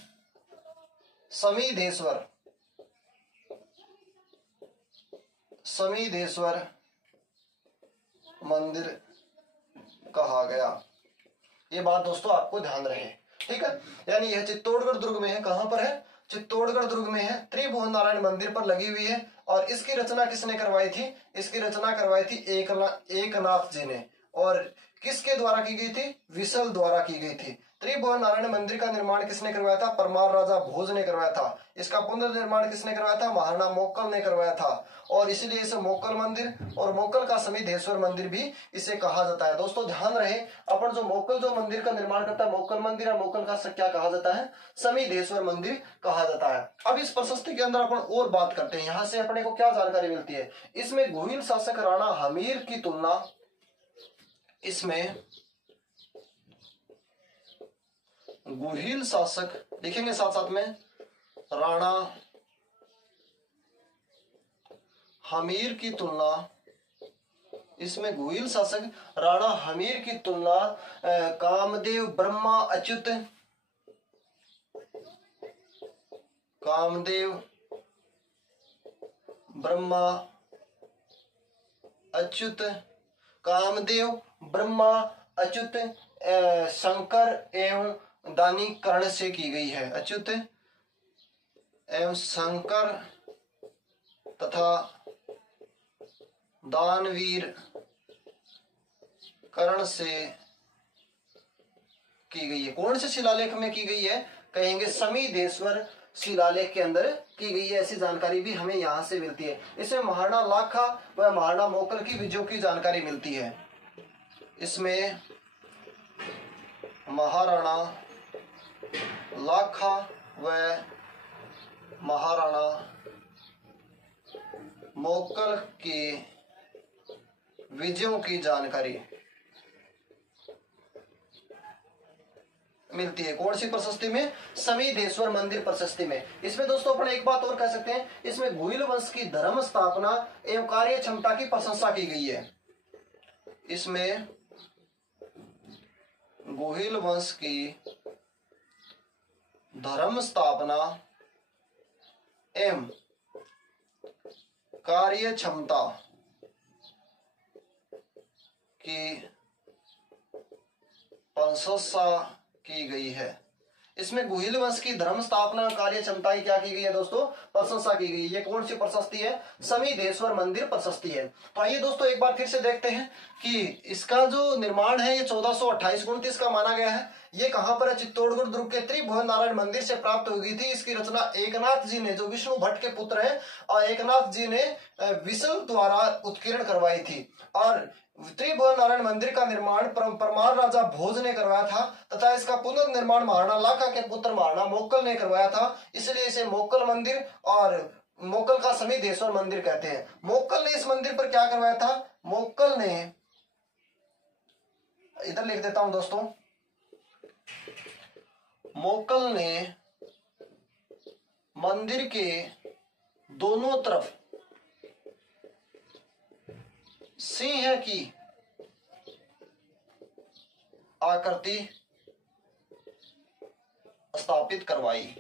समीधेश्वर मंदिर कहा गया। ये बात दोस्तों आपको ध्यान रहे, ठीक है। यानी यह चित्तौड़गढ़ दुर्ग में है। कहां पर है? चित्तौड़गढ़ दुर्ग में है, त्रिभुवन नारायण मंदिर पर लगी हुई है। और इसकी रचना किसने करवाई थी? इसकी रचना करवाई थी एकनाथ जी ने। और किसके द्वारा की गई थी? विसल द्वारा की गई थी। त्रिभुवन नारायण मंदिर का निर्माण किसने करवाया था? परमार राजा भोज ने करवाया था। इसका पुनर्निर्माण किसने करवाया था? महाराणा मोक्कल ने करवाया था। और इसलिए इसे मोक्कल मंदिर और मोक्कल का समीधेश्वर मंदिर भी इसे कहा जाता है। दोस्तों ध्यान रहे, अपन जो मोक्कल जो मंदिर का निर्माण करता है मोक्कल मंदिर, या मोक्कल का क्या कहा जाता है? समीधेश्वर मंदिर कहा जाता है। अब इस प्रशस्ति के अंदर अपन और बात करते हैं। यहां से अपने को क्या जानकारी मिलती है? इसमें गुहिल शासक राणा हमीर की तुलना, इसमें गुहिल शासक लिखेंगे साथ साथ में, राणा हमीर की तुलना, इसमें गुहिल शासक राणा हमीर की तुलना कामदेव ब्रह्मा अच्युत, कामदेव ब्रह्मा अच्युत, कामदेव ब्रह्मा अच्युत शंकर एवं दानी कर्ण से की गई है। अच्युत एवं शंकर तथा दानवीर कर्ण से की गई है। कौन से शिलालेख में की गई है? कहेंगे समीधेश्वर शिलालेख के अंदर की गई है। ऐसी जानकारी भी हमें यहां से मिलती है। इसमें महाराणा लाखा व महाराणा मोक्कल की विजयों की जानकारी मिलती है। इसमें महाराणा लाखा व महाराणा मोक्कल की विजयों की जानकारी मिलती है। कौन सी प्रशस्ति में? समीधेश्वर मंदिर प्रशस्ति में। इसमें दोस्तों अपन एक बात और कह सकते हैं, इसमें गुहिल वंश की धर्म स्थापना एवं कार्य क्षमता की प्रशंसा की गई है। इसमें गुहिल वंश की धर्म स्थापना एवं कार्य क्षमता की प्रशंसा की गई है। इसमें गुहिल वंश की धर्म स्थापना कार्य क्षमता की क्या की गई है दोस्तों? प्रशंसा की गई। ये कौन सी प्रशस्ति है? समीधेश्वर मंदिर प्रशस्ति है। तो आइए दोस्तों एक बार फिर से देखते हैं कि इसका जो निर्माण है ये 1428-29 का माना गया है। ये कहां पर है? चित्तौड़गढ़ दुर्ग के त्रिभुवन नारायण मंदिर से प्राप्त हो गई थी। इसकी रचना एकनाथ जी ने, जो विष्णु भट्ट के पुत्र हैं, और एकनाथ जी ने विसल द्वारा उत्कीर्ण करवाई थी। और त्रिभुवन नारायण मंदिर का निर्माण परमार राजा भोज ने करवाया था तथा इसका पुनर्निर्माण महाराणा लाखा के पुत्र महाराणा मोक्कल ने करवाया था। इसलिए इसे मोक्कल मंदिर और मोक्कल का समीधेश्वर मंदिर कहते हैं। मोक्कल ने इस मंदिर पर क्या करवाया था? मोक्कल ने, इधर लिख देता हूं दोस्तों, मोक्कल ने मंदिर के दोनों तरफ सिंह की आकृति स्थापित करवाई।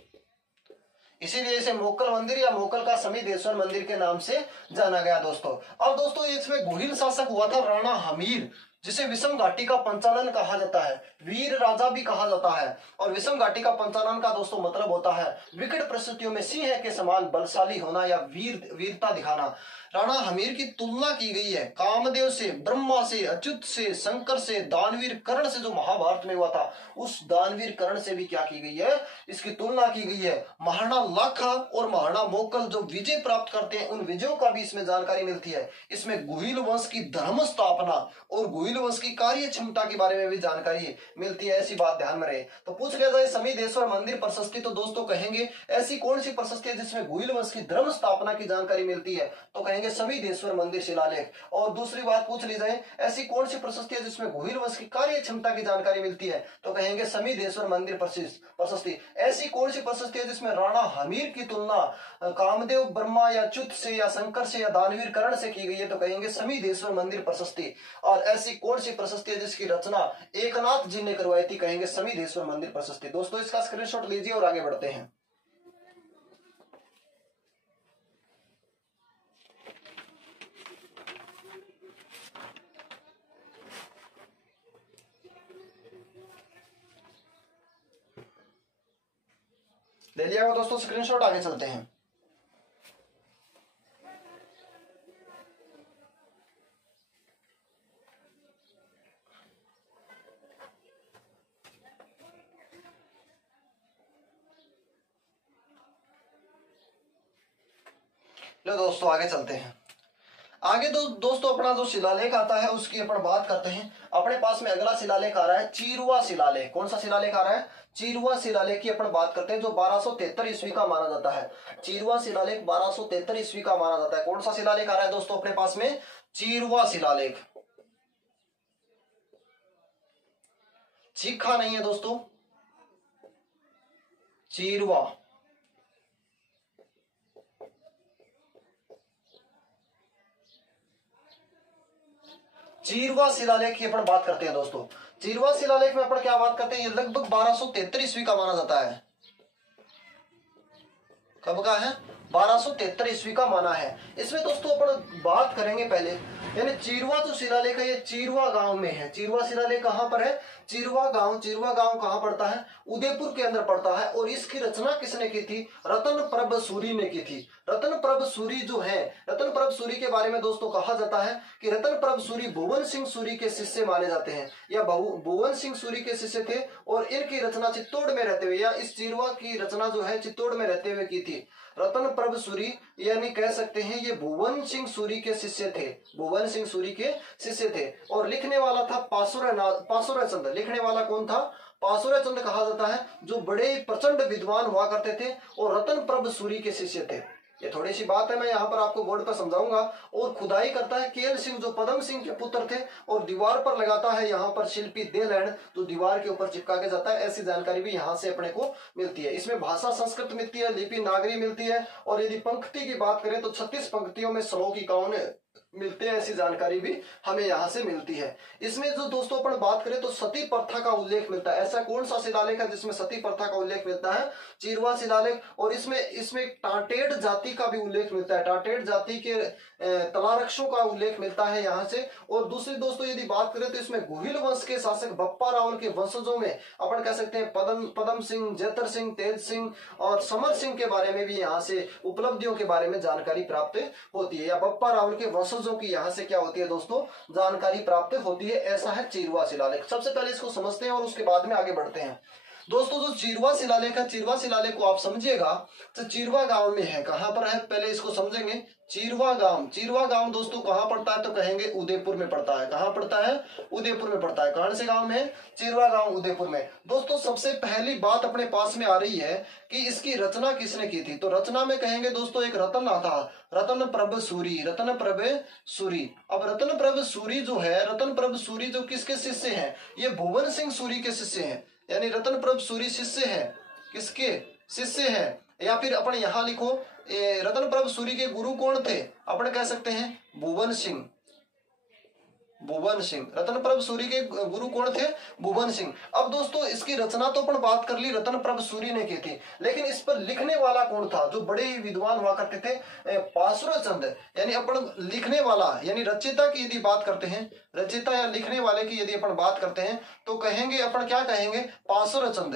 इसीलिए इसे मोक्कल मंदिर या मोक्कल का समीधेश्वर मंदिर के नाम से जाना गया दोस्तों। अब दोस्तों इसमें गुहिल शासक हुआ था राणा हमीर, जिसे विषम घाटी का पंचानन कहा जाता है, वीर राजा भी कहा जाता है। और विषम घाटी का पंचानन का दोस्तों मतलब होता है विकट परिस्थितियों में सिंह के समान बलशाली होना या वीरता दिखाना। राणा हमीर की तुलना की गई है कामदेव से, ब्रह्मा से, अच्युत से, शंकर से, दानवीर कर्ण से, जो महाभारत में हुआ था उस दानवीर कर्ण से भी क्या की गई है? इसकी तुलना की गई है। महाराणा लाखा और महाराणा मोक्कल जो विजय प्राप्त करते हैं, उन विजयों का भी इसमें जानकारी मिलती है। इसमें गुहिल वंश की धर्म स्थापना और गुहिल वंश की कार्य क्षमता के बारे में भी जानकारी मिलती है। ऐसी बात ध्यान में रहे। तो पूछ लिया जाए समीधेश्वर मंदिर प्रशस्ति, तो दोस्तों कहेंगे ऐसी कौन सी प्रशस्ति है जिसमें गुहिल वंश की धर्म स्थापना की जानकारी मिलती है? तो कहेंगे समीधेश्वर मंदिर शिलालेख। और दूसरी बात पूछ ली जाए ऐसी कौन सी प्रशस्ति है जिसमें गुहिल वंश की कार्य क्षमता की जानकारी मिलती है? तो कहेंगे समीधेश्वर मंदिर प्रशस्ति। ऐसी कौन सी प्रशस्ति है जिसमें राणा हमीर की तुलना कामदेव ब्रह्मा या च्युत से या शंकर से या दानवीर कर्ण से की गई है? तो कहेंगे समीधेश्वर मंदिर प्रशस्ति। और ऐसी कौन सी प्रशस्ति है जिसकी रचना एकनाथ जी ने करवाई थी? कहेंगे समीधेश्वर मंदिर प्रशस्ति। दोस्तों इसका स्क्रीनशॉट लीजिए और आगे बढ़ते हैं। ले लिया होगा दोस्तों स्क्रीनशॉट, आगे चलते हैं। लो दोस्तों आगे चलते हैं। आगे दोस्तों अपना जो शिलालेख आता है उसकी अपन बात करते हैं। अपने पास में अगला शिलालेख आ रहा है चीरुआ शिलालेख। कौन सा शिलालेख आ रहा है? चीरुआ शिलालेख की अपन बात करते हैं, जो 1273 ईस्वी का माना जाता है। चीरुआ शिलालेख 1273 ईस्वी का माना जाता है। कौन सा शिलालेख आ रहा है दोस्तों अपने पास में? चीरुआ शिलालेख। चीखा नहीं है दोस्तों, चीरुआ। चीरुआ शिलालेख की अपन बात करते हैं दोस्तों। चीरुआ शिलालेख में अपन क्या बात करते हैं? ये लगभग 1273 ईस्वी का माना जाता है। कब का है? 1273 ईस्वी का माना है। इसमें दोस्तों अपन बात करेंगे पहले, यानी चीरुआ जो शिलालेख है ये चीरुआ गांव में है। चीरुआ शिलालेख कहां पर है? चीरुआ गांव। चीरुआ गांव कहां पड़ता है? उदयपुर के अंदर पड़ता है। और इसकी रचना किसने की थी? रतन प्रभ सूरी ने की थी। रतन प्रभ सूरी जो है, रतन प्रभ सूरी के बारे में दोस्तों कहा जाता है कि रतन प्रभ सूरी भुवन सिंह सूरी के शिष्य माने जाते हैं, या भुवन सिंह सूरी के शिष्य थे। और इनकी रचना चित्तौड़ में रहते हुए, या इस चीरुआ की रचना जो है चित्तौड़ में रहते हुए की थी रतन प्रभ सूरी, यानी कह सकते हैं ये भुवन सिंह सूरी के शिष्य थे। भुवन सिंह सूरी के शिष्य थे। और लिखने वाला था पासुरा चंद। लिखने वाला कौन था? पासुरा चंद कहा जाता है, जो बड़े प्रचंड विद्वान हुआ करते थे और रतन प्रभ सूरी के शिष्य थे। ये थोड़ी सी बात है, मैं यहाँ पर आपको बोर्ड पर समझाऊंगा। और खुदाई करता है केएल सिंह, जो पदम सिंह के पुत्र थे। और दीवार पर लगाता है यहाँ पर शिल्पी देलैंड, जो दीवार के ऊपर चिपका के जाता है। ऐसी जानकारी भी यहाँ से अपने को मिलती है। इसमें भाषा संस्कृत मिलती है, लिपि नागरी मिलती है। और यदि पंक्ति की बात करें तो 36 पंक्तियों में श्लोक इक्यावन मिलते हैं। ऐसी जानकारी भी हमें यहाँ से मिलती है। इसमें जो दोस्तों अपन बात करें तो सती प्रथा का उल्लेख मिलता है। ऐसा कौन सा शिलालेख है जिसमें सती प्रथा का उल्लेख मिलता है? चीरुआ शिलालेख। और इसमें टाटेड जाति का भी उल्लेख मिलता है। टाटेड जाति के तलारक्षों का उल्लेख मिलता है यहाँ से। और दूसरी दोस्तों यदि बात करें तो इसमें गोहिल वंश के शासक बप्पा रावल के वंशजों में अपन कह सकते हैं पदम सिंह, जेतर सिंह, तेज सिंह और समर सिंह के बारे में भी यहाँ से उपलब्धियों के बारे में जानकारी प्राप्त होती है। या बप्पा रावल के वंशजों की यहाँ से क्या होती है दोस्तों? जानकारी प्राप्त होती है। ऐसा है चीरुआ शिलालेख। सबसे पहले इसको समझते हैं और उसके बाद में आगे बढ़ते हैं। दोस्तों जो चीरुआ शिलालेख है, चीरुआ शिलालेख को आप समझिएगा तो चीरुआ गांव में है। कहां पर है पहले इसको समझेंगे। चीरुआ गांव। चीरुआ गांव दोस्तों कहां पड़ता है? तो कहेंगे उदयपुर में पड़ता है। कहां पड़ता है? उदयपुर में पड़ता है। कौन से गांव में? चीरुआ गांव, उदयपुर में। दोस्तों सबसे पहली बात अपने पास में आ रही है कि इसकी रचना किसने की थी? तो रचना में कहेंगे दोस्तों एक रतन आता, रतन प्रभ सूरी। रतन प्रभ सूरी। अब रतन प्रभ सूरी जो है, रतन प्रभ सूरी जो किसके शिष्य हैं? ये भुवन सिंह सूरी के शिष्य हैं। यानी रतन प्रभ सूरी शिष्य हैं। किसके शिष्य हैं? या फिर अपन यहां लिखो, रतन प्रभ सूरी के गुरु कौन थे? अपन कह सकते हैं भुवन सिंह। भुवन सिंह। रतन प्रभ सूरी के गुरु कौन थे? भुवन सिंह। अब दोस्तों इसकी रचना तो अपन बात कर ली, रतन प्रभ सूरी ने की थी। लेकिन इस पर लिखने वाला कौन था? जो बड़े विद्वान हुआ करते थे, पासुरा चंद। यानी अपन लिखने वाला यानी रचयिता की यदि बात करते हैं, रचयिता या लिखने वाले की यदि अपन बात करते हैं तो कहेंगे अपन क्या कहेंगे? पासुरा चंद।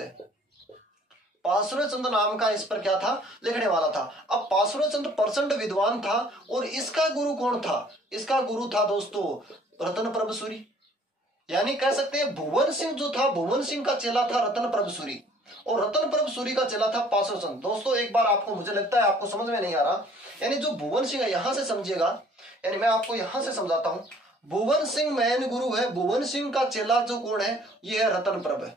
पासुरा चंद नाम का इस पर क्या था? लिखने वाला था। अब पासुरा चंद प्रचंड विद्वान था। और इसका गुरु कौन था? इसका गुरु था दोस्तों रतन प्रभ सूरी। यानी कह सकते हैं भुवन सिंह जो था, भुवन सिंह का चेला था रतन प्रभ सूरी। और रतन प्रभ सूरी का चेला था पासुरा चंद। दोस्तों एक बार आपको, मुझे लगता है आपको समझ में नहीं आ रहा, यानी जो भुवन सिंह है यहां से समझिएगा। यानी मैं आपको यहां से समझाता हूं। भुवन सिंह मेन गुरु है। भुवन सिंह का चेला जो कौन है? ये है रतन प्रभ।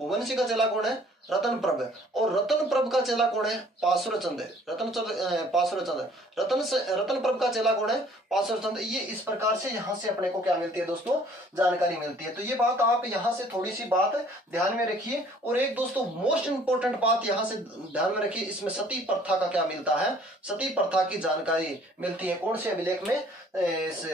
भुवन सिंह का चेला कौन है? रतन प्रभ। और रतन प्रभ का चेला कौन है? पासुरा चंद। पासुरा चंद। रतन प्रभ का चेला कौन है? पासुरा चंद। ये इस प्रकार से यहाँ से अपने को क्या मिलती है दोस्तों? जानकारी मिलती है। तो ये बात आप यहाँ से थोड़ी सी बात ध्यान में रखिए। और एक दोस्तों मोस्ट इंपोर्टेंट बात यहाँ से ध्यान में रखिए, इसमें सती प्रथा का क्या मिलता है? सती प्रथा की जानकारी मिलती है। कौन से अभिलेख में? इस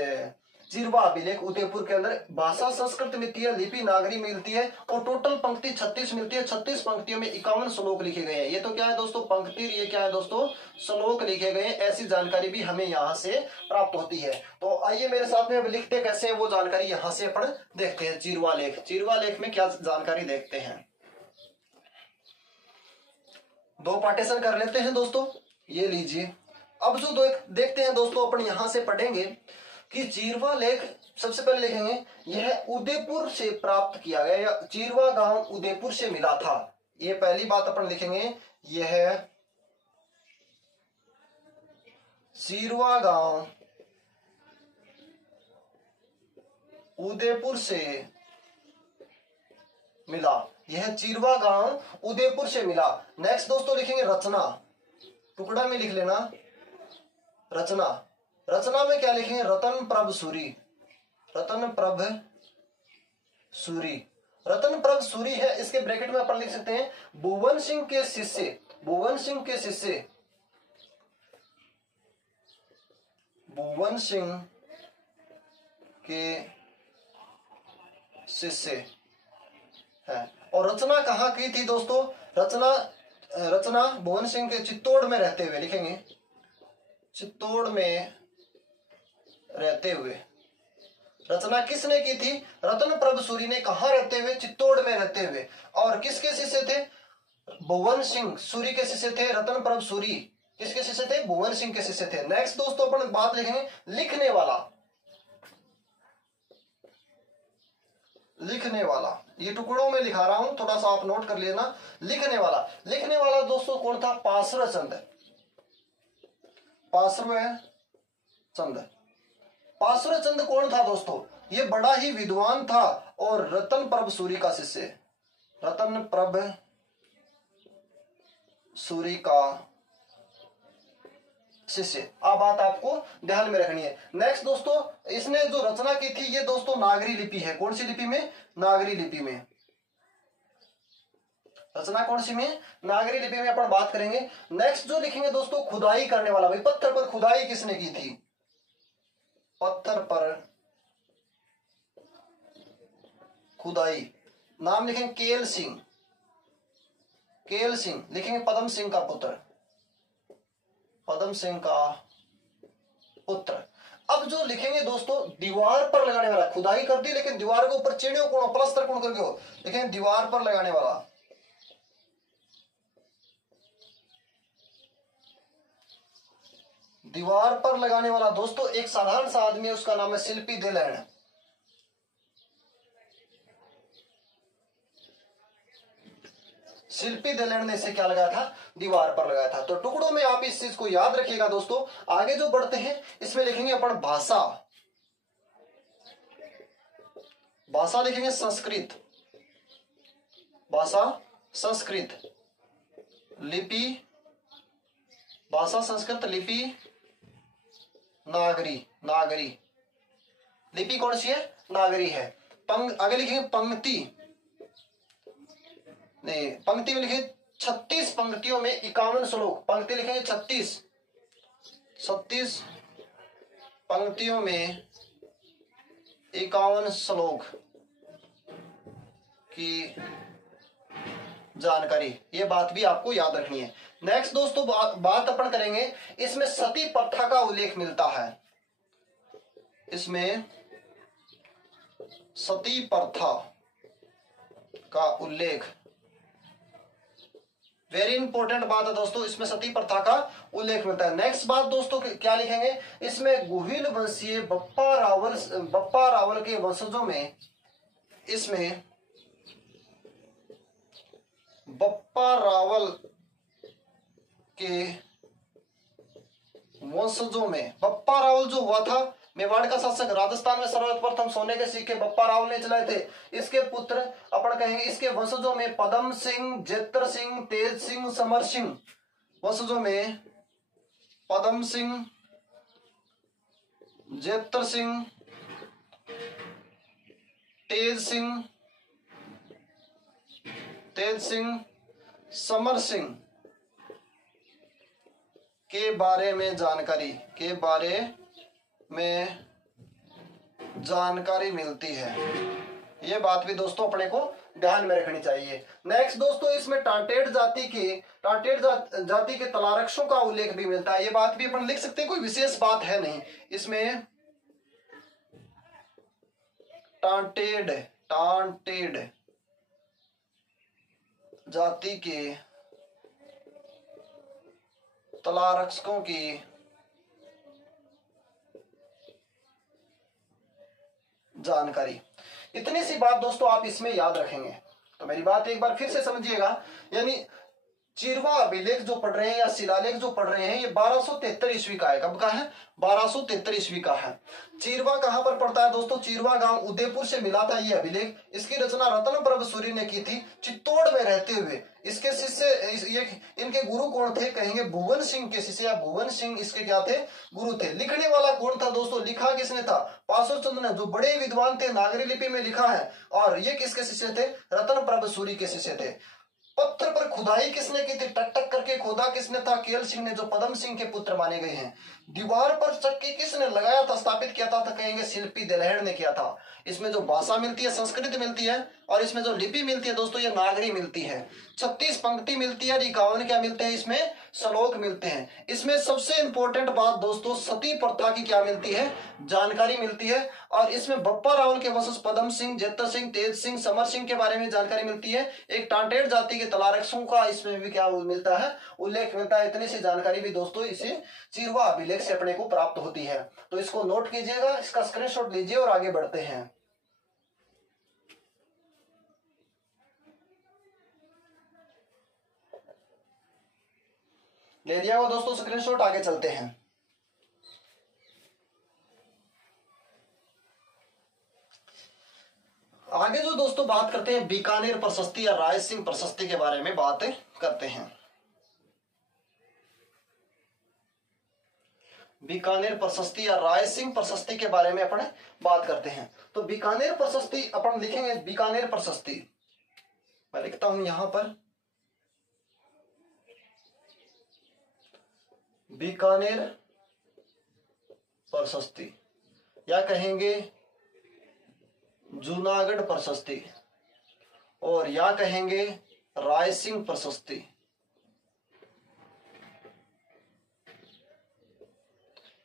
चीरुआ अभिलेख उदयपुर के अंदर। भाषा संस्कृत मिलती है, लिपि नागरी मिलती है। और टोटल पंक्ति 36 मिलती है। 36 पंक्तियों में 51 श्लोक लिखे गए हैं। ये तो क्या है दोस्तों? पंक्ति। ये क्या है दोस्तों? श्लोक लिखे गए हैं। ऐसी जानकारी भी हमें यहाँ से प्राप्त होती है। तो आइए मेरे साथ में अब लिखते कैसे हैं वो जानकारी यहाँ से अपन देखते हैं। चीरुआ लेख। चीरुआ लेख में क्या जानकारी देखते हैं। दो पार्टीशन कर लेते हैं दोस्तों, ये लीजिए। अब जो देखते हैं दोस्तों, अपन यहां से पढ़ेंगे कि चीरवा लेख सबसे पहले लिखेंगे यह उदयपुर से प्राप्त किया गया, या चीरवा गांव उदयपुर से मिला था। ये पहली बात अपन लिखेंगे, यह चीरवा गांव उदयपुर से मिला, यह चीरवा गांव उदयपुर से मिला। नेक्स्ट दोस्तों लिखेंगे रचना, टुकड़ा में लिख लेना रचना। रचना में क्या लिखेंगे, रतन प्रभ सूरी, रतन प्रभ सूरी। रतन प्रभ सूरी है, इसके ब्रैकेट में अपन लिख सकते हैं भुवन सिंह के शिष्य, भुवन सिंह के शिष्य, भुवन सिंह के शिष्य है। और रचना कहाँ की थी दोस्तों, रचना भुवन सिंह के चित्तौड़ में रहते हुए लिखेंगे, चित्तौड़ में रहते हुए। रचना किसने की थी, रतन प्रभ सूरी ने। कहा रहते हुए, चित्तौड़ में रहते हुए। और किसके शिष्य थे, भुवन सिंह सूरी के शिष्य थे। रतन प्रभ सूरी किसके शिष्य थे, भुवन सिंह के शिष्य थे। नेक्स्ट दोस्तों अपन बात लिखेंगे लिखने वाला, लिखने वाला। ये टुकड़ों में लिखा रहा हूं, थोड़ा सा आप नोट कर लेना। लिखने वाला, लिखने वाला दोस्तों कौन था, पासुर चंद, पासुर चंद। पासुर चंद कौन था दोस्तों, ये बड़ा ही विद्वान था और रतन प्रभ सूरी का शिष्य, रतन प्रभ सूरी का शिष्य। अब बात आपको ध्यान में रखनी है। नेक्स्ट दोस्तों, इसने जो रचना की थी ये दोस्तों नागरी लिपि है। कौन सी लिपि में, नागरी लिपि में। रचना कौन सी में, नागरी लिपि में अपन बात करेंगे। नेक्स्ट जो लिखेंगे दोस्तों, खुदाई करने वाला। भाई पत्थर पर खुदाई किसने की थी, पत्थर पर खुदाई, नाम लिखेंगे केल सिंह, केल सिंह लिखेंगे पदम सिंह का पुत्र, पदम सिंह का पुत्र। अब जो लिखेंगे दोस्तों, दीवार पर लगाने वाला, खुदाई कर दी लेकिन दीवार के ऊपर चिड़ियों कोण प्लस्तर कोण करके हो, लिखेंगे दीवार पर लगाने वाला, दीवार पर लगाने वाला दोस्तों एक साधारण सा आदमी है, उसका नाम है शिल्पी देलैंड। शिल्पी देलैंड ने इसे क्या लगाया था, दीवार पर लगाया था। तो टुकड़ों में आप इस चीज को याद रखिएगा दोस्तों। आगे जो बढ़ते हैं इसमें लिखेंगे अपन भाषा, भाषा लिखेंगे संस्कृत, भाषा संस्कृत, लिपि भाषा संस्कृत, लिपि नागरी, नागरी लिपि कौन सी है, नागरी है। आगे लिखेंगे पंक्ति, नहीं पंक्ति में लिखेंगे 36 पंक्तियों में 51 श्लोक, पंक्ति लिखेंगे 36 पंक्तियों में 51 श्लोक की जानकारी। ये बात भी आपको याद रखनी है। नेक्स्ट दोस्तों बात अपन करेंगे, इसमें सती प्रथा का उल्लेख मिलता है, इसमें सती प्रथा का उल्लेख, वेरी इंपॉर्टेंट बात है दोस्तों, इसमें सती प्रथा का उल्लेख मिलता है। नेक्स्ट बात दोस्तों क्या लिखेंगे, इसमें गुहिल वंशीय बप्पा रावल के वंशजों में, इसमें बप्पा रावल के वंशजों में, बप्पा रावल जो हुआ था मेवाड़ का शासक, राजस्थान में सर्वप्रथम सोने के सिक्के बप्पा रावल ने चलाए थे। इसके पुत्र अपन कहेंगे, इसके वंशजों में पदम सिंह, जेत्र सिंह, तेज सिंह, समर सिंह, वंशजों में पदम सिंह, जेत्र सिंह, तेज सिंह, समर सिंह के बारे में जानकारी मिलती है। ये बात भी दोस्तों अपने को ध्यान में रखनी चाहिए। नेक्स्ट दोस्तों, इसमें टांटेड जाति के तलारक्षों का उल्लेख भी मिलता है। ये बात भी अपन लिख सकते हैं, कोई विशेष बात है नहीं। इसमें टांटेड जाति के तलारक्षकों की जानकारी। इतनी सी बात दोस्तों आप इसमें याद रखेंगे। तो मेरी बात एक बार फिर से समझिएगा, यानी चीरवा अभिलेख जो पढ़ रहे हैं या शिलालेख जो पढ़ रहे हैं ये 1273 ईस्वी का है। कब का है? 1273 ईस्वी का है। चीरवा कहां पर पड़ता है दोस्तों? चीरवा गांव उदयपुर से मिला था ये अभिलेख। इसकी रचना रतन प्रभ सूरी ने की थी चित्तौड़ में रहते हुए। इसके शिष्य इनके गुरु कौन थे? कहेंगे भुवन सिंह के शिष्य या भुवन सिंह इसके क्या थे? गुरु थे। लिखने वाला कौन था दोस्तों? लिखा किसने था? पासुर चंद ने, जो बड़े विद्वान थे, नागरी लिपि में लिखा है। और ये किसके शिष्य थे? रतन प्रभ सूरी के शिष्य थे। पत्थर पर खुदाई किसने की थी? टक टक करके खोदा किसने था? केल सिंह ने, जो पदम सिंह के पुत्र माने गए हैं। दीवार पर चक्की किसने लगाया था, स्थापित किया था? कहेंगे शिल्पी दिलहड़ ने किया था। इसमें जो भाषा मिलती है संस्कृत मिलती है, और इसमें जो लिपि मिलती है दोस्तों ये नागरी मिलती है। 36 पंक्ति मिलती है, 51 क्या मिलते हैं? इसमें श्लोक मिलते हैं। इसमें सबसे इंपॉर्टेंट बात दोस्तों सती प्रथा की क्या मिलती है? जानकारी मिलती है। और इसमें बप्पा रावल के वंशज पदम सिंह, जेतर सिंह, तेज सिंह, समर सिंह के बारे में जानकारी मिलती है। एक टांटेड़ जाति के तलारक्षकों का इसमें भी क्या मिलता है? उल्लेख मिलता है। इतनी सी जानकारी भी दोस्तों इसे चीरवा अभिलेख से अपने को प्राप्त होती है। तो इसको नोट कीजिएगा, इसका स्क्रीनशॉट लीजिए और आगे बढ़ते हैं। ले लिया वो दोस्तों स्क्रीनशॉट, आगे चलते हैं। आगे जो दोस्तों बात करते हैं बीकानेर प्रशस्ति या राय सिंह प्रशस्ति के बारे में बात करते हैं। बीकानेर प्रशस्ति या राय सिंह प्रशस्ति के बारे में अपन बात करते हैं। तो बीकानेर प्रशस्ति अपन लिखेंगे, बीकानेर प्रशस्ति मैं लिखता हूं यहां पर, बीकानेर प्रशस्ति या कहेंगे जूनागढ़ प्रशस्ति और या कहेंगे राय सिंह प्रशस्ति।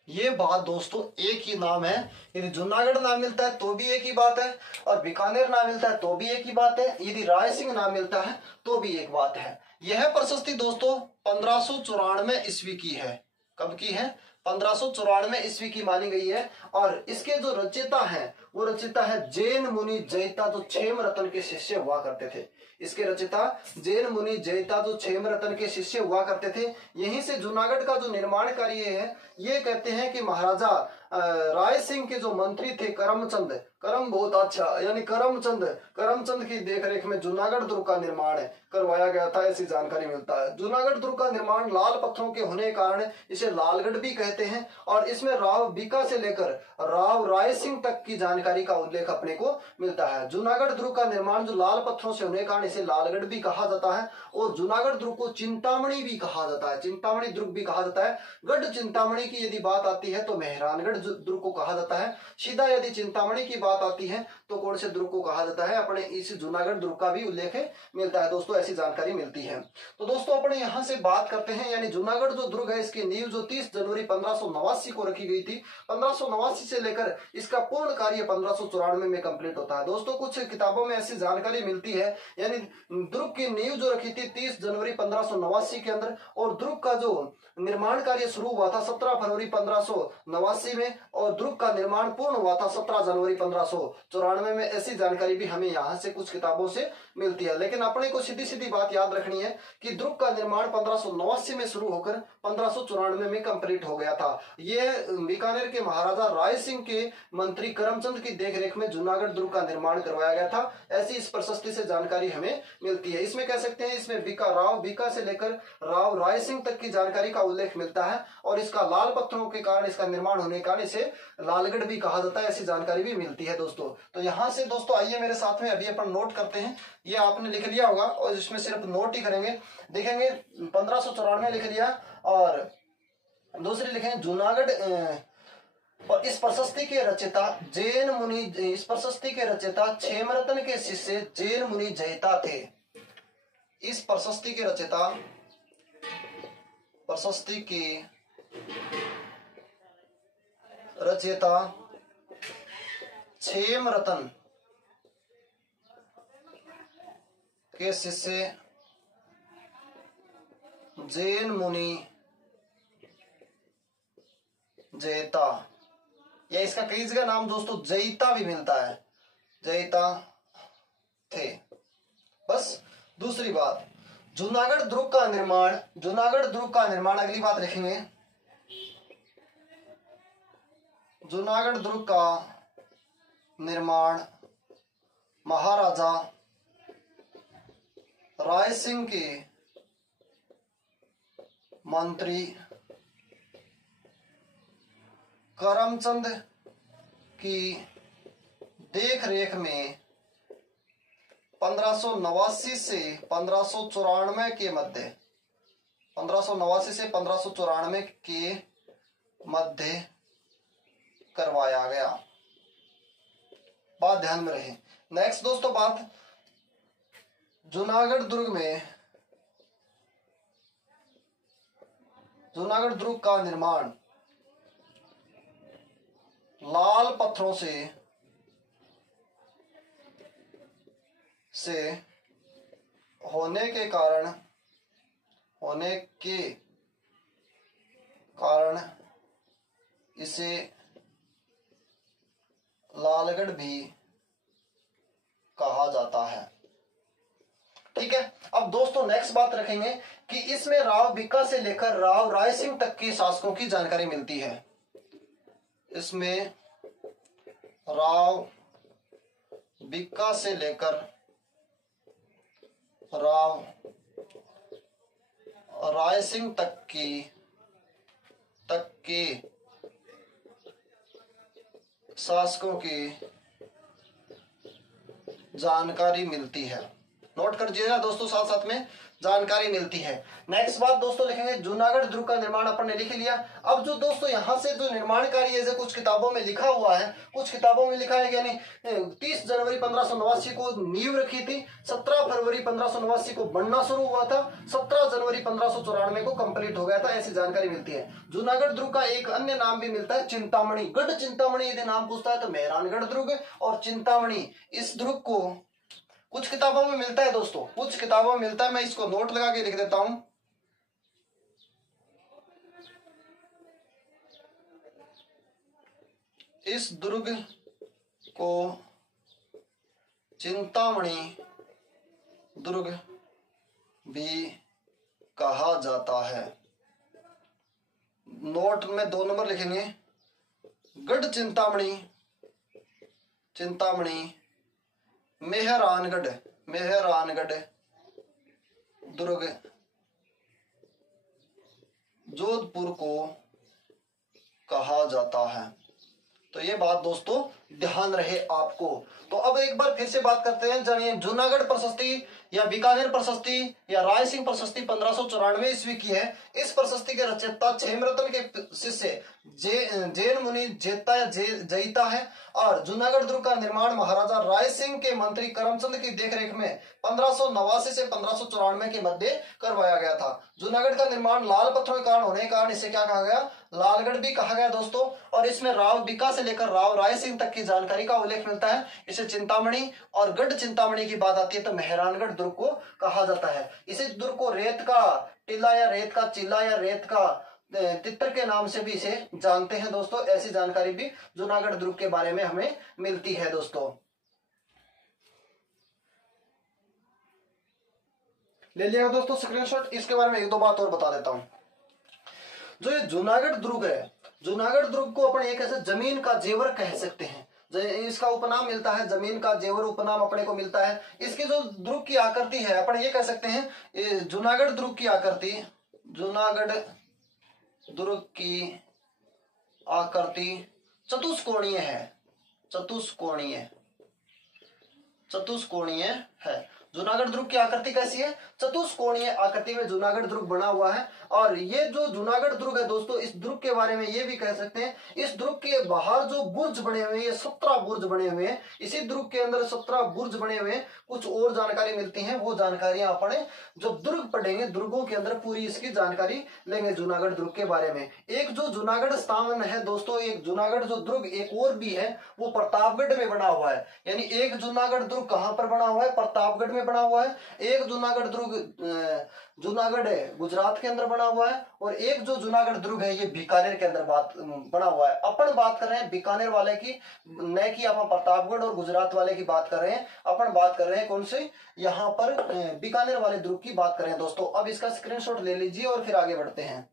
ये बात दोस्तों एक ही नाम है। यदि जूनागढ़ नाम मिलता है तो भी एक ही बात है, और बीकानेर नाम मिलता है तो भी एक ही बात है, यदि राय सिंह नाम मिलता है तो भी एक बात है। यह प्रशस्ति दोस्तों 1594 ईस्वी की है। कब की है? 1594 ईस्वी की मानी गई है। और इसके जो रचयिता हैं वो रचयिता है जैन मुनि जयता, जो क्षेम रतन के शिष्य हुआ करते थे। इसके रचयिता जैन मुनि जयता, जो क्षेम रतन के शिष्य हुआ करते थे। यहीं से जूनागढ़ का जो निर्माण कार्य है, ये कहते हैं कि महाराजा राय सिंह के जो मंत्री थे करमचंद, करम बहुत अच्छा, यानी करमचंद की देखरेख में जूनागढ़ दुर्ग का निर्माण करवाया गया था, ऐसी जानकारी मिलता है। जूनागढ़ दुर्ग का निर्माण लाल पत्थरों के होने के कारण इसे लालगढ़ भी कहते हैं। और इसमें राव बीका से लेकर राव राय सिंह तक की जानकारी का उल्लेख अपने को मिलता है। जूनागढ़ दुर्ग का निर्माण जो लाल पत्थरों से होने के कारण इसे लालगढ़ भी कहा जाता है। और जूनागढ़ दुर्ग को चिंतामणि भी कहा जाता है, चिंतामणि दुर्ग भी कहा जाता है। गढ़ चिंतामणि की यदि बात आती है तो मेहरानगढ़ दुर्ग को कहा जाता है। सीधा यदि चिंतामणि की बात आती है तो कौन से दुर्ग को कहा जाता है? अपने इस जूनागढ़ दुर्ग का भी उल्लेख मिलता है दोस्तों, ऐसी जानकारी मिलती है। तो दोस्तों अपने यहां से बात करते हैं, यानी जूनागढ़ जो दुर्ग है इसकी नींव जो 30 जनवरी 1589 को रखी गई थी। 1589 से लेकर इसका पूर्ण कार्य 1594 में कंप्लीट होता है। दोस्तों कुछ किताबों में ऐसी जानकारी मिलती है, यानी दुर्ग की नींव जो रखी थी 30 जनवरी 1589 के अंदर, और दुर्ग का जो निर्माण कार्य शुरू हुआ था 17 फरवरी 1589 में, और दुर्ग का निर्माण पूर्ण हुआ था 17 जनवरी 1594 में। ऐसी जानकारी भी हमें यहाँ से कुछ किताबों से मिलती है। लेकिन अपने को सीधी सीधी बात याद रखनी है कि दुर्ग का निर्माण 1589 में शुरू होकर 1594 में कंप्लीट हो गया था। यह बीकानेर के महाराजा राय सिंह के मंत्री करमचंद की देखरेख में जूनागढ़ दुर्ग का निर्माण करवाया गया था, ऐसी इस प्रशस्ति से जानकारी हमें मिलती है। इसमें कह सकते हैं इसमें बीका से लेकर राव राय सिंह तक की जानकारी का उल्लेख मिलता है। और इसका लाल पत्थरों के कारण इसका निर्माण होने के कारण इसे लालगढ़ भी कहा जाता है, ऐसी जानकारी भी मिलती है दोस्तों। तो यहां से दोस्तों आइए मेरे साथ में, अभी अपन नोट करते हैं। ये आपने लिख लिया होगा और इसमें सिर्फ नोट ही करेंगे। देखेंगे 1594 लिख लिया, और दूसरी लिखेंगे जूनागढ़। और इस प्रशस्ति के रचयिता जैन मुनि, इस प्रशस्ति के रचयिता क्षेमरतन के शिष्य जैन मुनि जयता थे। इस प्रशस्ति के रचयिता, प्रशस्ति के रचयिता क्षेमरतन के शिष्य जैन मुनि जयता, या इसका कई जगह नाम दोस्तों जयिता भी मिलता है, जयिता थे। बस दूसरी बात, जूनागढ़ दुर्ग का निर्माण, जूनागढ़ दुर्ग का निर्माण, अगली बात लिखेंगे, जूनागढ़ दुर्ग का निर्माण महाराजा राय सिंह के मंत्री करमचंद की देखरेख में 1589 से 1594 के मध्य, 1589 से 1594 के मध्य करवाया गया। बात ध्यान में रहे। नेक्स्ट दोस्तों बात, जूनागढ़ दुर्ग में, जूनागढ़ दुर्ग का निर्माण लाल पत्थरों से होने के कारण इसे लालगढ़ भी कहा जाता है। ठीक है। अब दोस्तों नेक्स्ट बात रखेंगे कि इसमें राव भिक्का से लेकर राव राय सिंह तक के शासकों की जानकारी मिलती है। इसमें राव भिक्का से लेकर राव राय सिंह तक के शासकों की जानकारी मिलती है। नोट कर दीजिएगा दोस्तों, साथ साथ में जानकारी मिलती है। नेक्स्ट बात दोस्तों लिखेंगे, जूनागढ़ दुर्ग का निर्माण अपन ने लिख लिया। अब जो दोस्तों यहाँ से जो निर्माण कार्य है कुछ किताबों में लिखा हुआ है, कुछ किताबों में लिखा है यानी 30 जनवरी 1589 को नींव रखी थी, 17 फरवरी 1589 को बनना शुरू हुआ था, 17 जनवरी 1594 को कंप्लीट हो गया था, ऐसी जानकारी मिलती है। जूनागढ़ दुर्ग का एक अन्य नाम भी मिलता है चिंतामणि, गढ़ चिंतामणि यदि नाम पूछता है तो मेहरानगढ़ दुर्ग और चिंतामणि, इस दुर्ग को कुछ किताबों में मिलता है दोस्तों, कुछ किताबों में मिलता है। मैं इसको नोट लगा के लिख देता हूं, इस दुर्ग को चिंतामणि दुर्ग भी कहा जाता है। नोट में 2 नंबर लिखेंगे, गढ़ चिंतामणि, चिंतामणि मेहरानगढ़, मेहरानगढ़ दुर्ग जोधपुर को कहा जाता है। तो ये बात दोस्तों ध्यान रहे आपको। तो अब एक बार फिर से बात करते हैं, जानिए जूनागढ़ प्रशस्ति या बीकानेर प्रशस्ति या राय सिंह प्रशस्ति 1594 ईस्वी की है। इस प्रशस्ति के रचयिता क्षेमरतन के शिष्य जैन मुनि जेता या जयिता है और जूनागढ़ दुर्ग का निर्माण महाराजा राय सिंह के मंत्री करमचंद की देखरेख में 1589 से 1594 के मध्य करवाया गया था। जूनागढ़ का निर्माण लाल पत्थरों के कारण होने के कारण इसे क्या कहा गया, लालगढ़ भी कहा गया दोस्तों। और इसमें राव भिक्का से लेकर राव राय सिंह तक की जानकारी का उल्लेख मिलता है। इसे चिंतामणि और गढ़ चिंतामणि की बात आती है तो मेहरानगढ़ दुर्ग को कहा जाता है। इसी दुर्ग को रेत का टीला या रेत का चिल्ला या रेत का तितर के नाम से भी इसे जानते हैं दोस्तों। ऐसी जानकारी भी जूनागढ़ दुर्ग के बारे में हमें मिलती है दोस्तों। ले लिया दोस्तों स्क्रीनशॉट। इसके बारे में 1-2 बात और बता देता हूं। जो ये जूनागढ़ दुर्ग है, जूनागढ़ दुर्ग को अपन एक ऐसे जमीन का जेवर कह सकते हैं। इसका उपनाम मिलता है जमीन का जेवर, उपनाम अपने को मिलता है। इसकी जो दुर्ग की आकृति है अपन ये कह सकते हैं, जूनागढ़ दुर्ग की आकृति, जूनागढ़ दुर्ग की आकृति चतुष्कोणीय है, चतुष्कोणीय, चतुष्कोणीय है। जूनागढ़ दुर्ग की आकृति कैसी है, चतुष्कोणीय आकृति में जूनागढ़ दुर्ग बना हुआ है। और ये जो जूनागढ़ दुर्ग है दोस्तों, इस दुर्ग के बारे में ये भी कह सकते हैं, इस दुर्ग के बाहर जो बुर्ज बने हुए हैं, ये 17 बुर्ज बने हुए हैं। इसी दुर्ग के अंदर 17 बुर्ज बने हुए हैं। कुछ और जानकारी मिलती है, वो जानकारियां अपने जो दुर्ग पढ़ेंगे, दुर्गों के अंदर पूरी इसकी जानकारी लेंगे जूनागढ़ दुर्ग के बारे में। एक जो जूनागढ़ स्थान है दोस्तों, एक जूनागढ़ जो दुर्ग एक और भी है वो प्रतापगढ़ में बना हुआ है। यानी एक जूनागढ़ दुर्ग कहां पर बना हुआ है, प्रतापगढ़ में बना हुआ है, एक जूनागढ़ दुर्ग जूनागढ़ गुजरात के अंदर बना हुआ है, और एक जो जूनागढ़ दुर्ग है ये बीकानेर के अंदर बना हुआ है। अपन बात कर रहे हैं बीकानेर वाले की, न कि अपन प्रतापगढ़ और गुजरात वाले की बात कर रहे हैं। अपन बात कर रहे हैं कौन से, यहाँ पर बीकानेर वाले दुर्ग की बात कर रहे हैं दोस्तों। अब इसका स्क्रीनशॉट ले लीजिए और फिर आगे बढ़ते हैं।